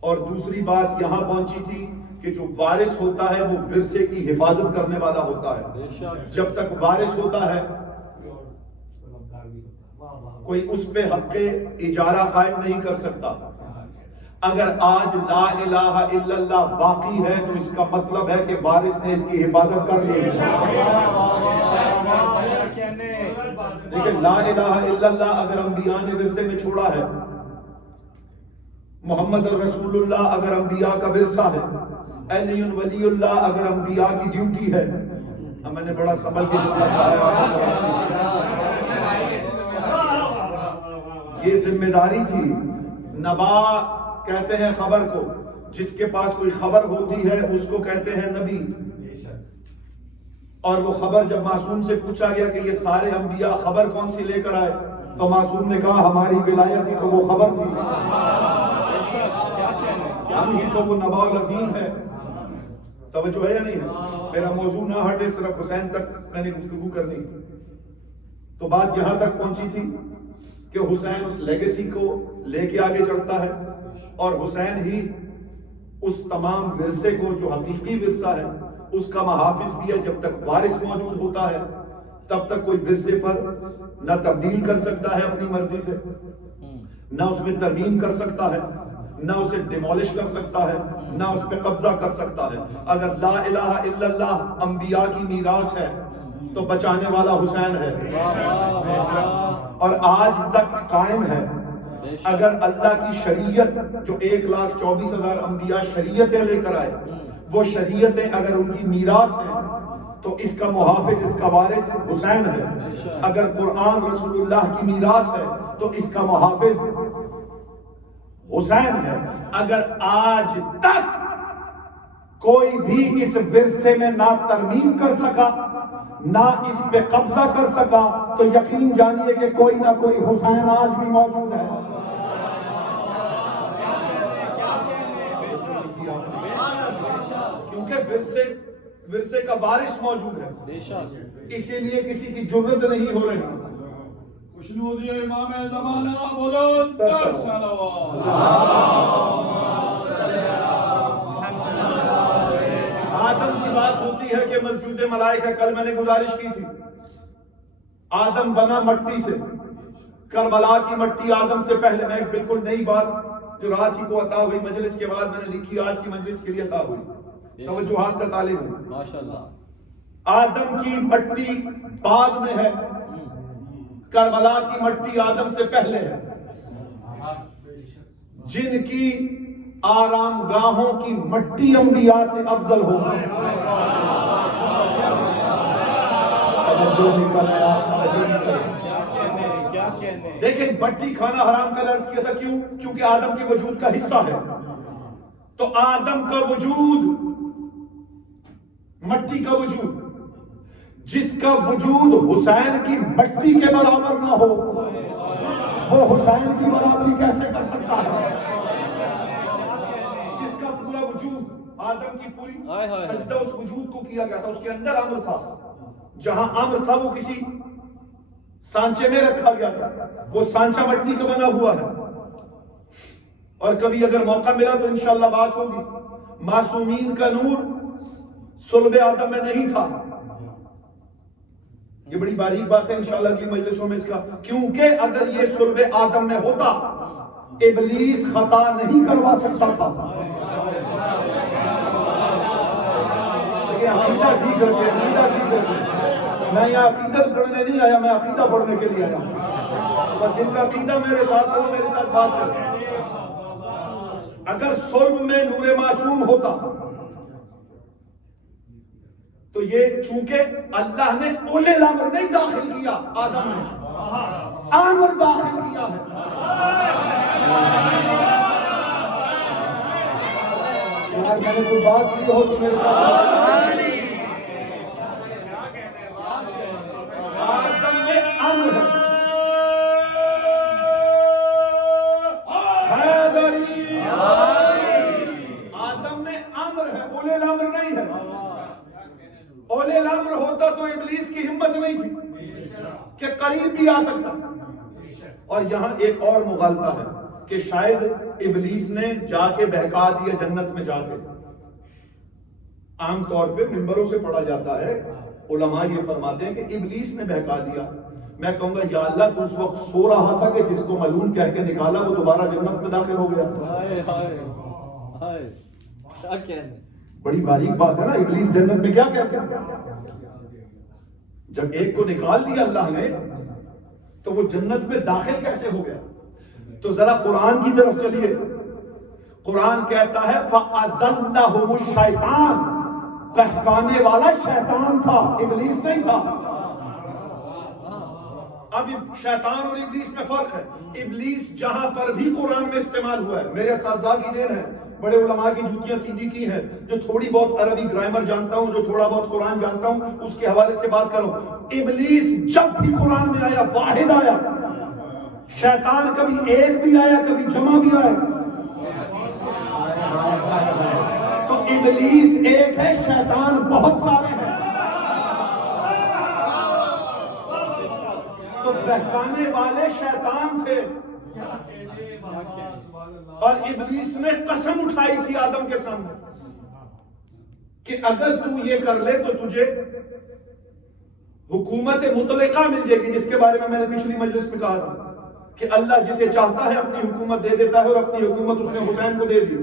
اور دوسری بات یہاں پہنچی تھی کہ جو وارث ہوتا ہے وہ ورثے کی حفاظت کرنے والا ہوتا ہے. جب تک وارث ہوتا ہے کوئی اس پہ حق اجارہ قائم نہیں کر سکتا. اگر آج لا الہ الا اللہ باقی ہے تو اس کا مطلب ہے کہ وارث نے اس کی حفاظت کر لی. دیکھیں, لا الہ الا اللہ اگر انبیاء نے ورثے میں چھوڑا ہے, محمد رسول اللہ اگر انبیاء کا ورثہ ہے, علی ولی اللہ اگر انبیاء کی ڈیوٹی ہے. میں نے بڑا سنبھل کے جملہ کہا, یہ ذمہ داری تھی. نبا کہتے ہیں خبر کو, جس کے پاس کوئی خبر ہوتی ہے اس کو کہتے ہیں نبی. اور وہ خبر جب معصوم سے پوچھا گیا کہ یہ سارے انبیاء خبر کون سی لے کر آئے, تو معصوم نے کہا ہماری ولایت ہی تو وہ خبر تھی, ہم ہی تو وہ نبا العظیم ہے. توجہ ہے یا نہیں ہے؟ میرا موضوع نہ ہٹے, صرف حسین تک میں نے گفتگو کرنی. تو بات یہاں تک پہنچی تھی کہ حسین اس لیگیسی کو لے کے آگے چلتا ہے, اور حسین ہی اس تمام ورثے کو جو حقیقی ورثہ ہے اس کا محافظ بھی ہے. جب تک وارث موجود ہوتا ہے تب تک کوئی ورثے پر نہ تبدیل کر سکتا ہے اپنی مرضی سے, نہ اس میں ترمیم کر سکتا ہے, نہ اسے ڈیمولش کر سکتا ہے, نہ اس پہ قبضہ کر سکتا ہے. اگر لا الہ الا اللہ انبیاء کی میراث ہے تو بچانے والا حسین ہے, اور آج تک قائم ہے. اگر اللہ کی شریعت جو 1,24,000 انبیاء شریعتیں لے کر آئے, وہ شریعتیں اگر ان کی میراث ہیں تو اس کا محافظ, اس کا وارث حسین ہے. اگر قرآن رسول اللہ کی میراث ہے تو اس کا محافظ حسین ہے. اگر آج تک کوئی بھی اس ورثے میں نہ ترمیم کر سکا, نہ اس پہ قبضہ کر سکا, تو یقین جانیے کہ کوئی نہ کوئی حسین آج بھی موجود ہے. کیونکہ ورثے کا وارث موجود ہے, اسی لیے کسی کی جرت نہیں ہو رہی. امام زمانہ بولو آدم کی بات ہوتی ہے کہ مسجود ملائکہ, کل میں نے گزارش کی تھی آدم بنا مٹی سے، کربلا کی مٹی آدم سے پہلے. میں ایک بالکل نئی بات جو رات ہی کو عطا ہوئی مجلس کے بعد میں نے لکھی، آج کی مجلس کے لیے عطا ہوئی، توجہات کا طالب ہوں. ماشاءاللہ. آدم کی مٹی بعد میں ہے، کربلا کی مٹی آدم سے پہلے ہے. جن کی آرام گاہوں کی مٹی انبیاء سے افضل ہو. دیکھیں مٹی کھانا حرام کا لفظ کیا تھا، کیوں؟ کیونکہ آدم کے وجود کا حصہ ہے. تو آدم کا وجود، مٹی کا وجود، جس کا وجود حسین کی مٹی کے برابر نہ ہو، وہ حسین کی برابری کیسے کر سکتا ہے؟ جس کا پورا وجود، آدم کی پوری سجدہ اس وجود کو کیا گیا تھا، اس کے اندر امر تھا. جہاں امر تھا وہ کسی سانچے میں رکھا گیا تھا، وہ سانچہ مٹی کا بنا ہوا ہے. اور کبھی اگر موقع ملا تو انشاءاللہ بات ہوگی. معصومین کا نور صلب آدم میں نہیں تھا. یہ بڑی باریک بات ہے انشاءاللہ اگلی مجلسوں میں اس کا، کیونکہ اگر یہ صلب آدم میں ہوتا ابلیس خطا نہیں کروا سکتا تھا. یہ عقیدہ ٹھیک رکھے، عقیدہ ٹھیک رکھے. میں یہاں عقیدہ پڑھنے نہیں آیا، میں عقیدہ پڑھنے کے لیے آیا. بس جن کا عقیدہ میرے ساتھ ہو میرے ساتھ بات کریں. اگر صلب میں نور معصوم ہوتا تو یہ چونکہ اللہ نے اولے الامر نہیں داخل کیا آدم نے، امر داخل کیا ہے. اگر میں نے کوئی بات کی ہو تو میرے ساتھ. آدم میں امر ہے، حیدری. آدم میں امر ہے، اولے الامر نہیں ہے. اولے الامر ہوتا تو ابلیس کی ہمت نہیں تھی کہ قریب بھی آ سکتا. اور یہاں ایک اور مغالطہ ہے کہ شاید ابلیس نے جا کے بہکا دیا جنت میں جا کے. عام طور پہ منبروں سے پڑھا جاتا ہے، علماء یہ فرماتے ہیں کہ ابلیس نے بہکا دیا. میں کہوں گا یا اللہ تو اس وقت سو رہا تھا کہ جس کو ملعون کہہ کے نکالا وہ دوبارہ جنت میں داخل ہو گیا. بڑی باریک بات ہے نا، ابلیس جنت میں کیا کیسے؟ جب ایک کو نکال دیا اللہ نے تو وہ جنت میں داخل کیسے ہو گیا؟ تو ذرا قرآن کی طرف چلیے. قرآن کہتا ہے فَأَزَلَّهُمُ الشَّيْطَانُ، بہکانے والا شیطان تھا، ابلیس نہیں تھا. اب شیطان اور ابلیس میں فرق ہے. ابلیس جہاں پر بھی قرآن میں استعمال ہوا ہے، میرے اساتذہ کی دین ہے، بڑے علماء کی جوتیاں سیدھی کی ہیں، جو تھوڑی بہت عربی گرامر جانتا ہوں، جو تھوڑا بہت قرآن جانتا ہوں، اس کے حوالے سے بات کروں. ابلیس جب بھی قرآن میں آیا واحد آیا. شیطان کبھی ایک بھی آیا، کبھی جمع بھی آیا. تو ابلیس ایک ہے، شیطان بہت سارے ہیں. تو بہکانے والے شیطان تھے. اور ابلیس نے قسم اٹھائی تھی آدم کے سامنے کہ اگر تو یہ کر لے تو تجھے حکومت مطلقہ مل جائے گی، جس کے بارے میں میں نے پچھلی مجلس میں کہا تھا کہ اللہ جسے چاہتا ہے اپنی حکومت دے دیتا ہے، اور اپنی حکومت اس نے حسین کو دے دی.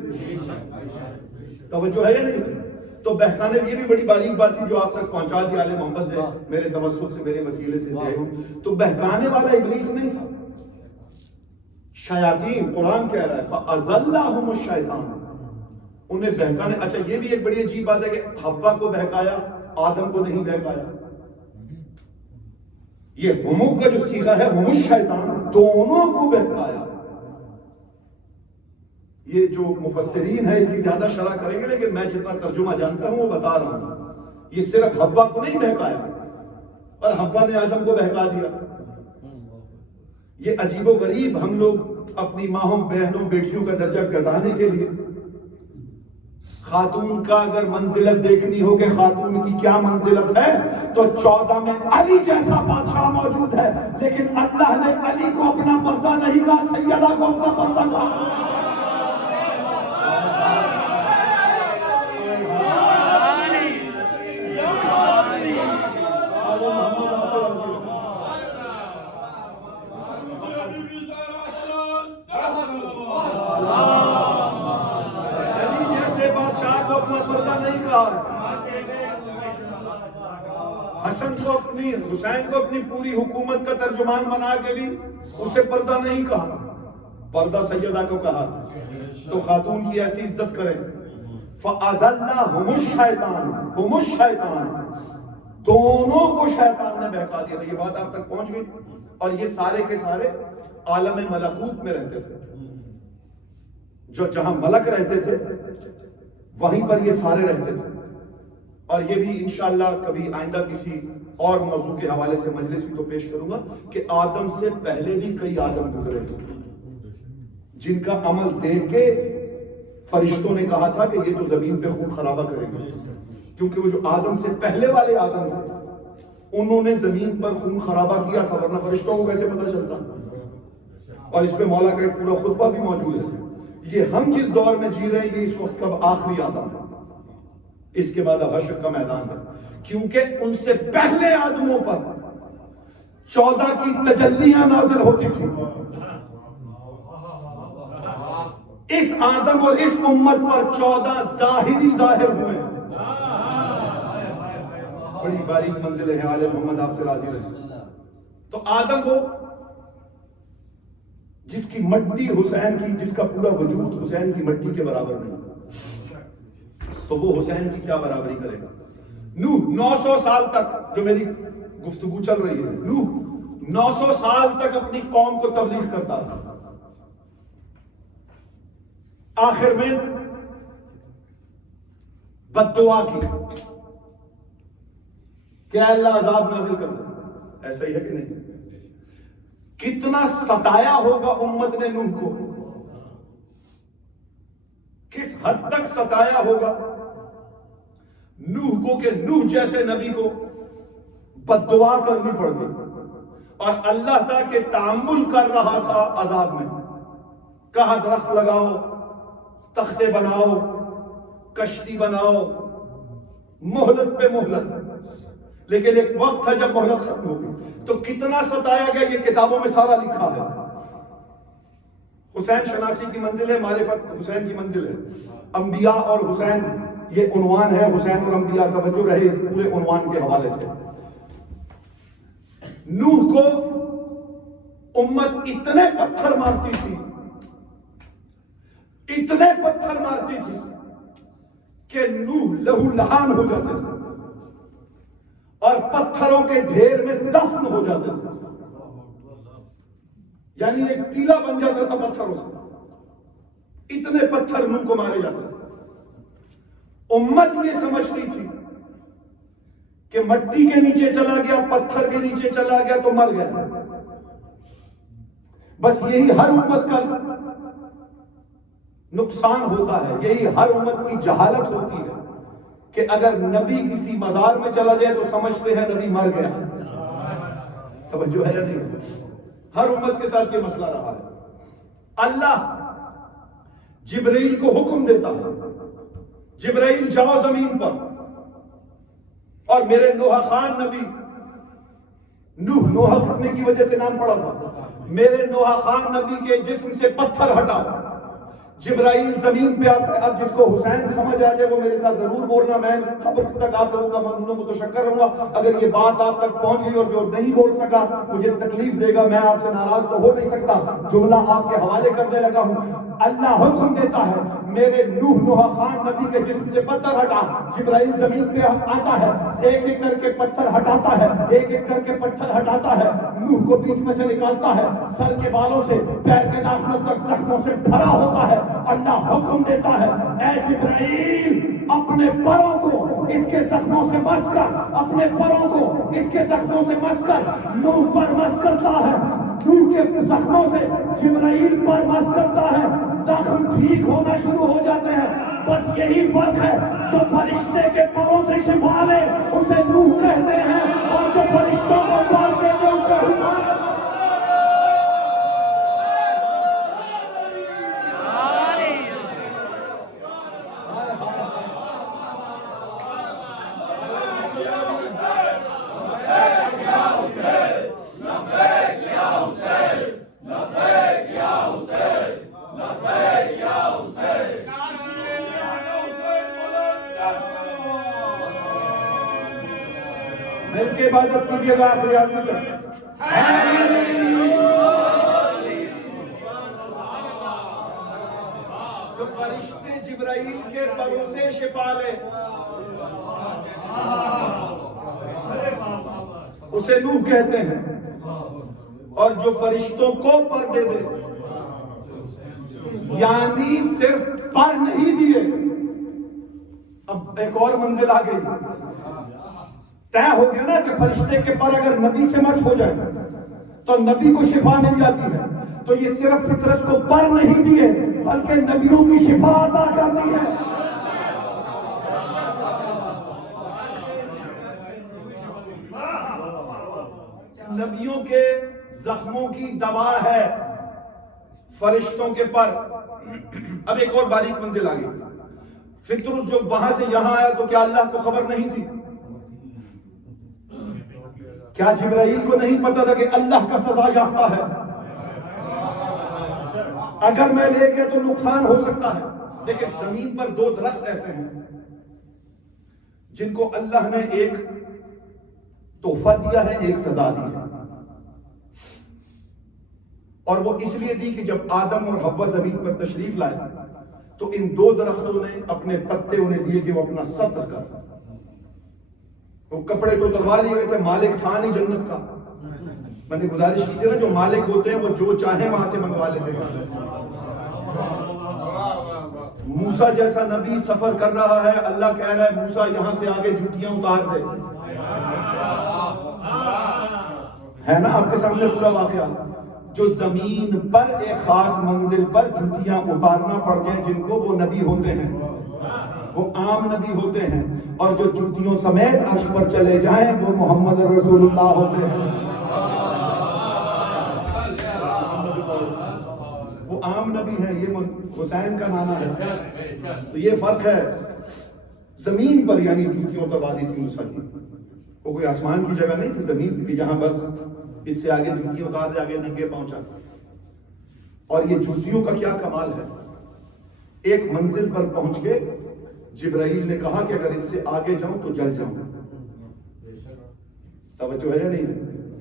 توجہ ہے یا نہیں؟ تو بہکانے یہ بھی بڑی باریک بات تھی جو آپ تک پہنچا دی آل محمد نے میرے توسط سے، میرے وسیلے سے دے. تو بہکانے والا ابلیس نہیں تھا، شیاطین. قرآن کہہ رہا ہے فَأَزَلَّهُمُ الشَّيْطَانُ، انہیں بہکانے. اچھا یہ بھی ایک بڑی عجیب بات ہے کہ حوا کو بہکایا، آدم کو نہیں بہکایا. یہ ہمو کا جو صیغہ ہے ہم الشیطان، دونوں کو بہکایا. یہ جو مفسرین ہے اس کی زیادہ شرح کریں گے، لیکن میں جتنا ترجمہ جانتا ہوں وہ بتا رہا ہوں. یہ صرف حوا کو نہیں بہکایا اور حوا نے آدم کو بہکا دیا. یہ عجیب و غریب ہم لوگ اپنی ماہوں، بہنوں، بیٹیوں کا درجہ گھٹانے کے لیے خاتون کا اگر منزلت دیکھنی ہو کہ خاتون کی کیا منزلت ہے تو 14 میں علی جیسا بادشاہ موجود ہے، لیکن اللہ نے علی کو اپنا پردہ نہیں کہا، سیدہ کو اپنا پردہ کہا. فاطمہ پردہ نہیں کہا ہے. حسن کو اپنی حسین کو اپنی پوری حکومت کا ترجمان بنا کے بھی اسے پردہ نہیں کہا, پردہ سیدہ کو کہا. تو خاتون کی ایسی عزت کریں. فَأَزَلَّهُمُ الشَّيْطَانُ هُمُ الشَّيْطَانُ, دونوں کو شیطان نے بہکا دیا. یہ بات آپ تک پہنچ گئی. اور یہ سارے کے سارے عالم ملکوت میں رہتے تھے, جو جہاں ملک رہتے تھے وہیں پر یہ سارے رہتے تھے. اور یہ بھی انشاءاللہ کبھی آئندہ کسی اور موضوع کے حوالے سے مجلس بھی تو پیش کروں گا کہ آدم سے پہلے بھی کئی آدم گزرے جن کا عمل دیکھ کے فرشتوں نے کہا تھا کہ یہ تو زمین پہ خون خرابہ کریں گے, کیونکہ وہ جو آدم سے پہلے والے آدم تھے انہوں نے زمین پر خون خرابہ کیا تھا, ورنہ فرشتوں کو کیسے پتہ چلتا. اور اس پہ مولا کا ایک پورا خطبہ بھی موجود ہے. یہ ہم جس دور میں جی رہے ہیں یہ اس وقت کا آخری آدم ہے, اس کے بعد حشر کا میدان ہے, کیونکہ ان سے پہلے آدموں پر 14 کی تجلیاں نازل ہوتی تھی. اس آدم اور اس امت پر 14 ظاہری ظاہر ہوئے. بڑی باریک منزل ہے, آل محمد آپ سے راضی رہے. تو آدم وہ جس کی مٹی حسین کی, جس کا پورا وجود حسین کی مٹی کے برابر نہیں, تو وہ حسین کی کیا برابری کرے گا. نوح 900 سال تک, جو میری گفتگو چل رہی ہے, نوح 900 سال تک اپنی قوم کو تبلیغ کرتا رہا. آخر میں بد دعا کی کہ اللہ عذاب نازل کر دے. ایسا ہی ہے کہ نہیں؟ کتنا ستایا ہوگا امت نے نوح کو, کس حد تک ستایا ہوگا نوح کو کہ نوح جیسے نبی کو بد دعا کرنی پڑ گئی. اور اللہ تعالیٰ کے تعامل کر رہا تھا عذاب میں. کہا درخت لگاؤ, تختے بناؤ, کشتی بناؤ, مہلت پہ مہلت. لیکن ایک وقت تھا جب مہلت ختم ہو گئی. تو کتنا ستایا گیا یہ کتابوں میں سارا لکھا ہے. حسین شناسی کی منزل ہے, معرفت حسین کی منزل ہے. انبیاء اور حسین یہ عنوان ہے, حسین اور انبیاء. توجہ رہے اس پورے عنوان کے حوالے سے. نوح کو امت اتنے پتھر مارتی تھی, اتنے پتھر مارتی تھی کہ نوح لہو لہان ہو جاتے تھے اور پتھروں کے ڈھیر میں دفن ہو جاتے تھے. یعنی ایک ٹیلا بن جاتا تھا پتھروں سے. اتنے پتھر نوح کو مارے جاتے تھے. امت یہ سمجھتی تھی کہ مٹی کے نیچے چلا گیا, پتھر کے نیچے چلا گیا تو مر گیا. بس یہی ہر امت کا نقصان ہوتا ہے, یہی ہر امت کی جہالت ہوتی ہے کہ اگر نبی کسی مزار میں چلا جائے تو سمجھتے ہیں نبی مر گیا. توجہ ہے یا نہیں؟ ہر امت کے ساتھ یہ مسئلہ رہا ہے. اللہ جبرائیل کو حکم دیتا ہے, جبرائیل جاؤ زمین پر, اور میرے نوح خان نبی, نوح کرنے کی وجہ سے نام پڑا تھا, میرے نوح خان نبی کے جسم سے پتھر ہٹاؤ. جبرائیل زمین پہ آتا ہے. اب جس کو حسین سمجھ آ جائے وہ میرے ساتھ ضرور بولنا, میں قبر تک آپ لوگوں کا ممنون متشکر رہوں گا. اگر یہ بات آپ تک پہنچ گئی اور جو نہیں بول سکا مجھے تکلیف دے گا, میں آپ سے ناراض تو ہو نہیں سکتا. جملہ آپ کے حوالے کرنے لگا ہوں. اللہ حکم دیتا ہے میرے نوح خان نبی کے جسم سے پتھر ہٹا. جبرائیل زمین پہ آتا ہے, ایک ایک کر کے پتھر ہٹاتا ہے, ایک ایک کر کے پتھر ہٹاتا ہے. نوح کو بیچ میں سے نکالتا ہے, سر کے بالوں سے پیر کے ناخنوں تک زخموں سے بھرا ہوتا ہے. اللہ حکم دیتا ہے اے جبرائیل اپنے پروں کو اس کے زخموں سے مس کر, اپنے پروں کو اس کے زخموں سے مس کر. نوح پر مس کرتا ہے, نوح کے زخموں سے جبرائیل پر مس کرتا ہے, زخم ٹھیک ہونا شروع ہو جاتے ہیں. بس یہی فرق ہے, جو فرشتے کے پروں سے شفا لے اسے نوح کہتے ہیں, اور جو فرشتوں کو کال دیتے ہیں اسے حسین. صرف کے عبادت کیجیے گا آخری آدمی تک. جو فرشتے جبرائیل کے بھروسے شفا لے اسے نوح کہتے ہیں, اور جو فرشتوں کو پر دے دے, یعنی صرف پر نہیں دیے. اب ایک اور منزل آ گئی, طے ہو گیا نا کہ فرشتے کے پر اگر نبی سے مس ہو جائے تو نبی کو شفا مل جاتی ہے. تو یہ صرف فطرت کو پر نہیں دیے بلکہ نبیوں کی شفا عطا کر دی ہے. نبیوں کے زخموں کی دوا ہے فرشتوں کے پر. اب ایک اور باریک منزل آ گئی. فطرس جو وہاں سے یہاں آیا تو کیا اللہ کو خبر نہیں تھی؟ کیا جبرائیل کو نہیں پتا تھا کہ اللہ کا سزا یافتہ ہے؟ اگر میں لے گیا تو نقصان ہو سکتا ہے. دیکھیں زمین پر دو درخت ایسے ہیں جن کو اللہ نے ایک تحفہ دیا ہے, ایک سزا دی ہے. اور وہ اس لیے دی کہ جب آدم اور حوا زمین پر تشریف لائے تو ان دو درختوں نے اپنے پتے انہیں دیے کہ وہ اپنا ستر کر. وہ کپڑے تو اتروا لیے گئے تھے, مالک تھا نہیں جنت کا. میں نے گزارش کی تھی نا, جو مالک ہوتے ہیں وہ جو چاہیں وہاں سے منگوا لیتے ہیں. موسیٰ جیسا نبی سفر کر رہا ہے, اللہ کہہ رہا ہے موسیٰ یہاں سے آگے جوتیاں اتار دے. ہے نا آپ کے سامنے پورا واقعہ. جو زمین پر ایک خاص منزل پر جوتیاں اتارنا پڑ جائیں جن کو, وہ نبی ہوتے ہیں, وہ عام نبی ہوتے ہیں. اور جو جوتیوں سمیت عرش پر چلے جائیں وہ محمد رسول اللہ ہوتے ہیں, وہ عام نبی ہیں. یہ حسین کا نانا ہے. تو یہ فرق ہے. زمین پر یعنی جوتیوں اتروا دی تھی موسیٰ کی. وہ کوئی آسمان کی جگہ نہیں تھی, زمین کہ جہاں بس اس سے آگے جوتیاں اتار دے, آگے ننگے پہنچا. اور یہ جوتیوں کا کیا کمال ہے. ایک منزل پر پہنچ کے جبرائیل نے کہا کہ اگر اس سے آگے جاؤں تو جل جاؤں. توجہ ہے یا نہیں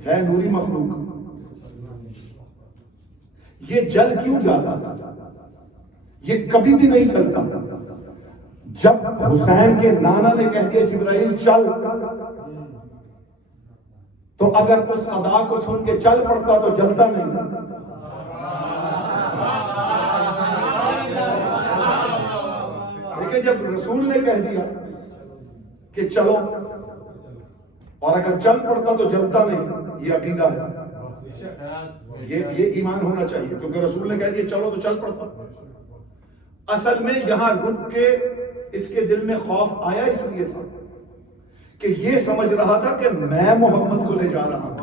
ہے؟ نوری مخلوق. یہ جل کیوں جاتا تھا؟ یہ کبھی بھی نہیں جلتا. جب حسین کے نانا نے کہہ دیا جبرائیل چل, تو اگر اس صدا کو سن کے چل پڑتا تو جلتا نہیں. دیکھیں جب رسول نے کہہ دیا کہ چلو, اور اگر چل پڑتا تو جلتا نہیں, یہ عقیدہ ہے. یہ ایمان ہونا چاہیے, کیونکہ رسول نے کہہ دیا چلو تو چل پڑتا. اصل میں یہاں رک کے اس کے دل میں خوف آیا اس لیے تھا کہ یہ سمجھ رہا تھا کہ میں محمد کو لے جا رہا ہوں.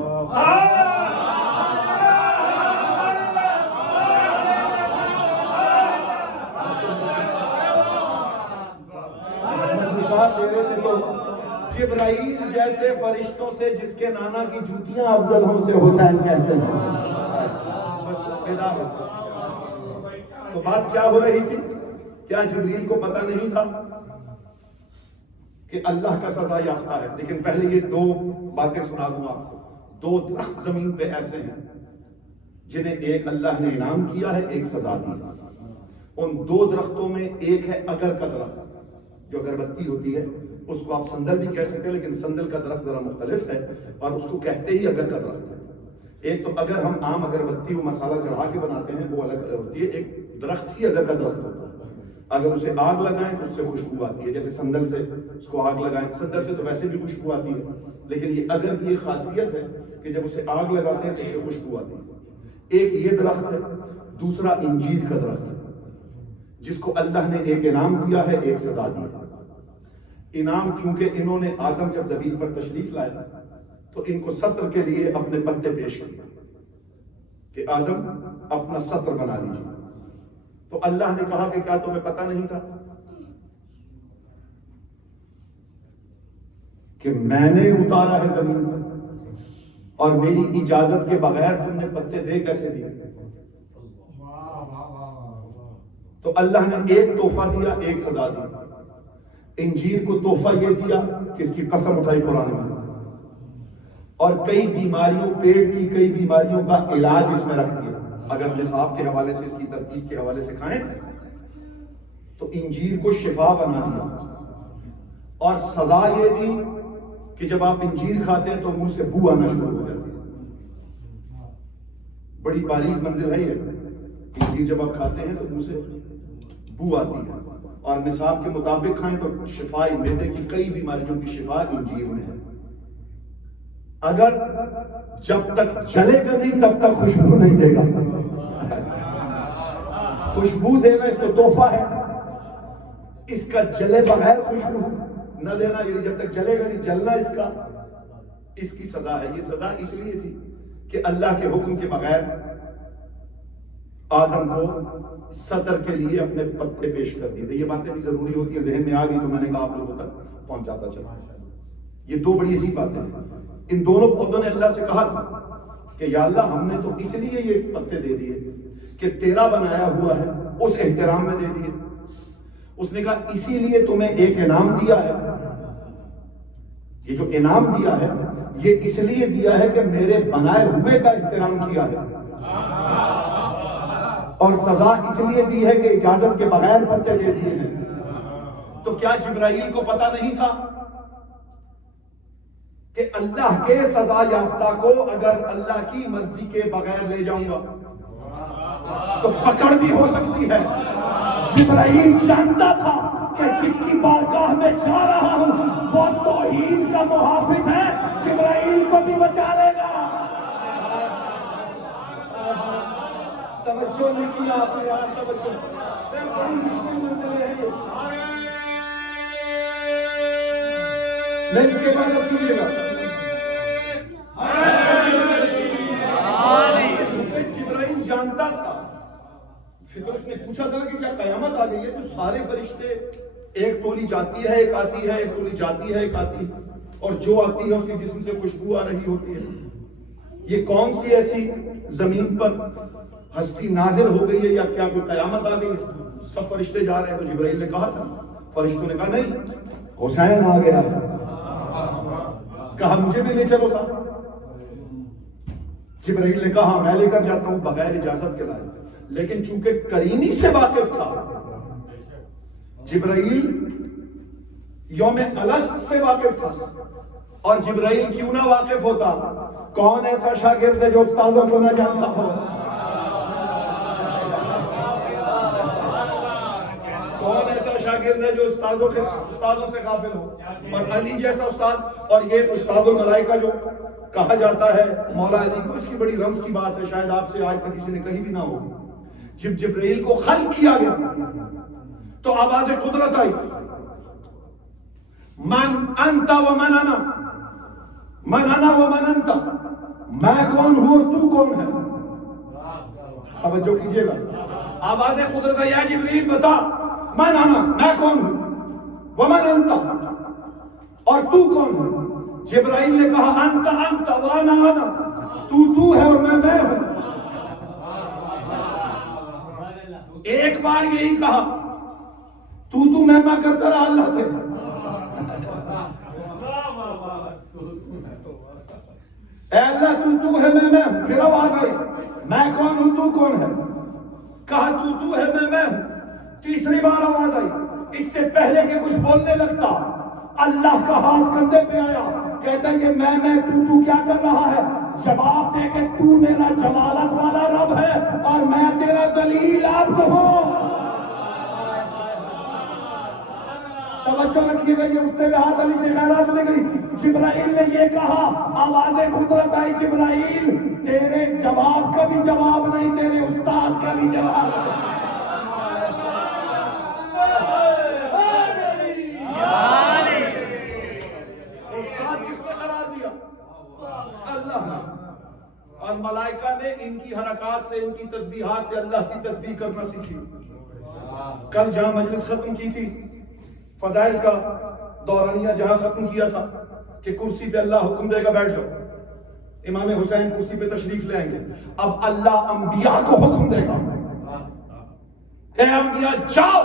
تیرے سے تو جبرائیل جیسے فرشتوں سے جس کے نانا کی جوتیاں افضل ہوں سے حسین کہتے ہیں. بس بیدار ہو. تو بات کیا ہو رہی تھی؟ کیا جبرائیل کو پتہ نہیں تھا کہ اللہ کا سزا یافتہ ہے؟ لیکن پہلے یہ دو باتیں سنا دوں آپ کو. دو درخت زمین پہ ایسے ہیں جنہیں ایک اللہ نے انعام کیا ہے, ایک سزا دی. ان دو درختوں میں ایک ہے اگر کا درخت, جو اگربتی ہوتی ہے, اس کو آپ سندل بھی کہہ سکتے ہیں, لیکن سندل کا درخت ذرا مختلف ہے اور اس کو کہتے ہی اگر کا درخت ہے. ایک تو اگر ہم عام اگربتی وہ مسالہ چڑھا کے بناتے ہیں وہ الگ ہوتی ہے, ایک درخت ہی اگر کا درخت ہوتا ہے. اگر اسے آگ لگائیں تو اس سے خوشبو آتی ہے, جیسے سندل سے اس کو آگ لگائیں, سندل سے تو ویسے بھی خوشبو آتی ہے, لیکن یہ اگر کی ایک خاصیت ہے کہ جب اسے آگ لگاتے ہیں تو اس سے خوشبو آتی ہے. ایک یہ درخت ہے, دوسرا انجیر کا درخت ہے جس کو اللہ نے ایک انعام دیا ہے, ایک سزا دی ہے. انعام کیونکہ انہوں نے آدم جب زمین پر تشریف لائے تو ان کو ستر کے لیے اپنے پتے پیش کیے کہ آدم اپنا ستر بنا لیجیے. تو اللہ نے کہا کہ کیا تمہیں پتہ نہیں تھا کہ میں نے اتارا ہے زمین پر, اور میری اجازت کے بغیر تم نے پتے دے کیسے دیے؟ تو اللہ نے ایک تحفہ دیا, ایک سزا دی. انجیر کو تحفہ یہ دیا کہ اس کی قسم اٹھائی قرآن میں اور کئی بیماریوں، پیٹ کی کئی بیماریوں کا علاج اس میں رکھ دیا. اگر نصاب کے حوالے سے، اس کی ترتیب کے حوالے سے کھائیں تو انجیر کو شفا بنا دیا. اور سزا یہ دی کہ جب آپ انجیر کھاتے ہیں تو منہ سے بو آنا شروع ہو جاتی ہے. بڑی باریک منزل ہے یہ. انجیر جب آپ کھاتے ہیں تو منہ سے بو آتی ہے. اور نصاب کے مطابق کھائیں تو شفا، معدے کی کئی بیماریوں کی شفا انجیر میں ہے. اگر جب تک جلے گا نہیں تب تک خوشبو نہیں دے گا. خوشبو دینا اس کو تحفہ ہے. اس کا جلے بغیر خوشبو نہ دینا، یعنی جب تک جلے گا نہیں، جلنا اس کی سزا ہے. یہ سزا اس لیے تھی کہ اللہ کے حکم کے بغیر آدم کو صدر کے لیے اپنے پتے پیش کر دیے تھے. یہ باتیں بھی ضروری ہوتی ہیں، ذہن میں آ گئی تو میں نے کہا آپ لوگوں تک پہنچاتا چلا. یہ دو بڑی عجیب باتیں ہیں. ان دونوں پودوں نے اللہ سے کہا تھا کہ یا اللہ ہم نے تو اس لیے یہ پتے دے دیے کہ تیرا بنایا ہوا ہے، اس احترام میں دے دیے. اس نے کہا اسی لیے تمہیں ایک انعام دیا ہے. یہ جو انعام دیا ہے یہ اس لیے دیا ہے کہ میرے بنائے ہوئے کا احترام کیا ہے. اور سزا اس لیے دی ہے کہ اجازت کے بغیر پتے دے دیے ہیں. تو کیا جبرائیل کو پتا نہیں تھا کہ اللہ کے سزا یافتہ کو اگر اللہ کی مرضی کے بغیر لے جاؤں گا تو پکڑ بھی ہو سکتی ہے؟ جبرائیل جانتا تھا کہ جس کی بارگاہ میں جا رہا ہوں وہ توحید کا محافظ ہے، جبرائیل کو بھی بچا لے گا. توجہ نہیں کیا آپ نے یار، توجہ. بڑی مشکل منزل ہے یہ. مل کے عبادت کیجیے گا. کیونکہ جبرائیل جانتا تھا. پھر اس نے پوچھا تھا کہ کیا قیامت آ گئی ہے؟ تو سارے فرشتے ایک ٹولی جاتی ہے ایک آتی ہے، ایک ٹولی جاتی ہے ایک آتی ہے، اور جو آتی ہے اس کے جسم سے خوشبو آ رہی ہوتی ہے. یہ کون سی ایسی زمین پر ہستی نازل ہو گئی ہے یا کیا کوئی قیامت آ گئی ہے؟ سب فرشتے جا رہے ہیں. تو جبرائیل نے کہا تھا، فرشتوں نے کہا نہیں، حسین آ گیا ہے. کہا مجھے بھی لے چلو صاحب. جبرائیل نے کہا میں لے کر جاتا ہوں بغیر اجازت کے لائے. لیکن چونکہ کرینی سے واقف تھا، جبرائیل یوم الست سے واقف تھا. اور جبرائیل کیوں نہ واقف ہوتا؟ کون ایسا شاگرد ہے جو استادوں کو نہ جانتا ہو؟ کون ایسا شاگرد ہے جو استادوں سے غافل ہو؟ اور علی جیسا استاد، اور یہ استاد الملائکہ جو کہا جاتا ہے مولا علی کو، اس کی بڑی رمز کی بات ہے، شاید آپ سے آج تک کسی نے کہی بھی نہ ہو. جب جبرائیل کو خلق کیا گیا تو آواز قدرت آئی، من انت و من انا، من انا و من انت. میں کون ہوں اور تو کون ہے؟ توجہ کیجئے گا. آواز قدرت آئی، یا جبرائیل بتا من انا، میں کون ہوں، ومن انت، اور تو کون ہے؟ جبرائیل نے کہا انت انت وانا انا، تو ہے اور میں ہوں. ایک بار یہی کہا، تو میں کرتا رہا اللہ سے. اے اللہ تو ہے میں ہوں. پھر آواز آئی، میں کون ہوں تو کون ہے؟ کہا تو ہے میں ہوں. تیسری بار آواز آئی. اس سے پہلے کہ کچھ بولنے لگتا اللہ کا ہاتھ کندھے پہ آیا، کہتا ہے کہ میں تو کیا کر رہا ہے؟ جواب دے کہ تو میرا جلالت والا رب ہے اور میں تیرا ذلیل عبد ہوں. توجہ رکھیے گا، یہ اٹھتے ہوئے ہاتھ علی سے خیرات لے گئی. جبرائیل نے یہ کہا، آواز قدرت آئی، جبرائیل تیرے جواب کا بھی جواب نہیں، تیرے استاد کا بھی جواب نہیں. استاد کس نے قرار دیا؟ اللہ نے. اور ملائکہ نے ان کی حرکات سے، ان کی تسبیحات سے اللہ کی تسبیح کرنا سیکھی. کل جہاں مجلس ختم کی تھی، فضائل کا دورانیہ جہاں ختم کیا تھا کہ کرسی پہ اللہ حکم دے گا بیٹھ جاؤ، امام حسین کرسی پہ تشریف لے آئیں گے. اب اللہ انبیاء کو حکم دے گا، اے انبیاء جاؤ،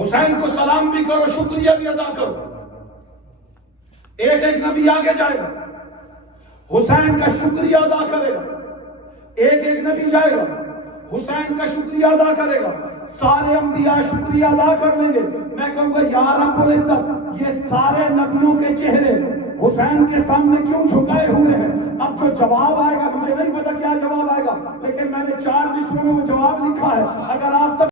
حسین کو سلام بھی کرو، شکریہ بھی ادا کرو. ایک ایک نبی آگے جائے گا، حسین کا شکریہ ادا کرے گا، ایک ایک نبی جائے گا حسین کا شکریہ ادا کرے گا، سارے انبیاء شکریہ ادا کر لیں گے، میں کہوں گا یا رب العزت یہ سارے نبیوں کے چہرے حسین کے سامنے کیوں جھکائے ہوئے ہیں؟ اب جو جواب آئے گا مجھے نہیں پتا کیا جواب آئے گا، لیکن میں نے 4 مصروں میں وہ جواب لکھا ہے، اگر آپ تک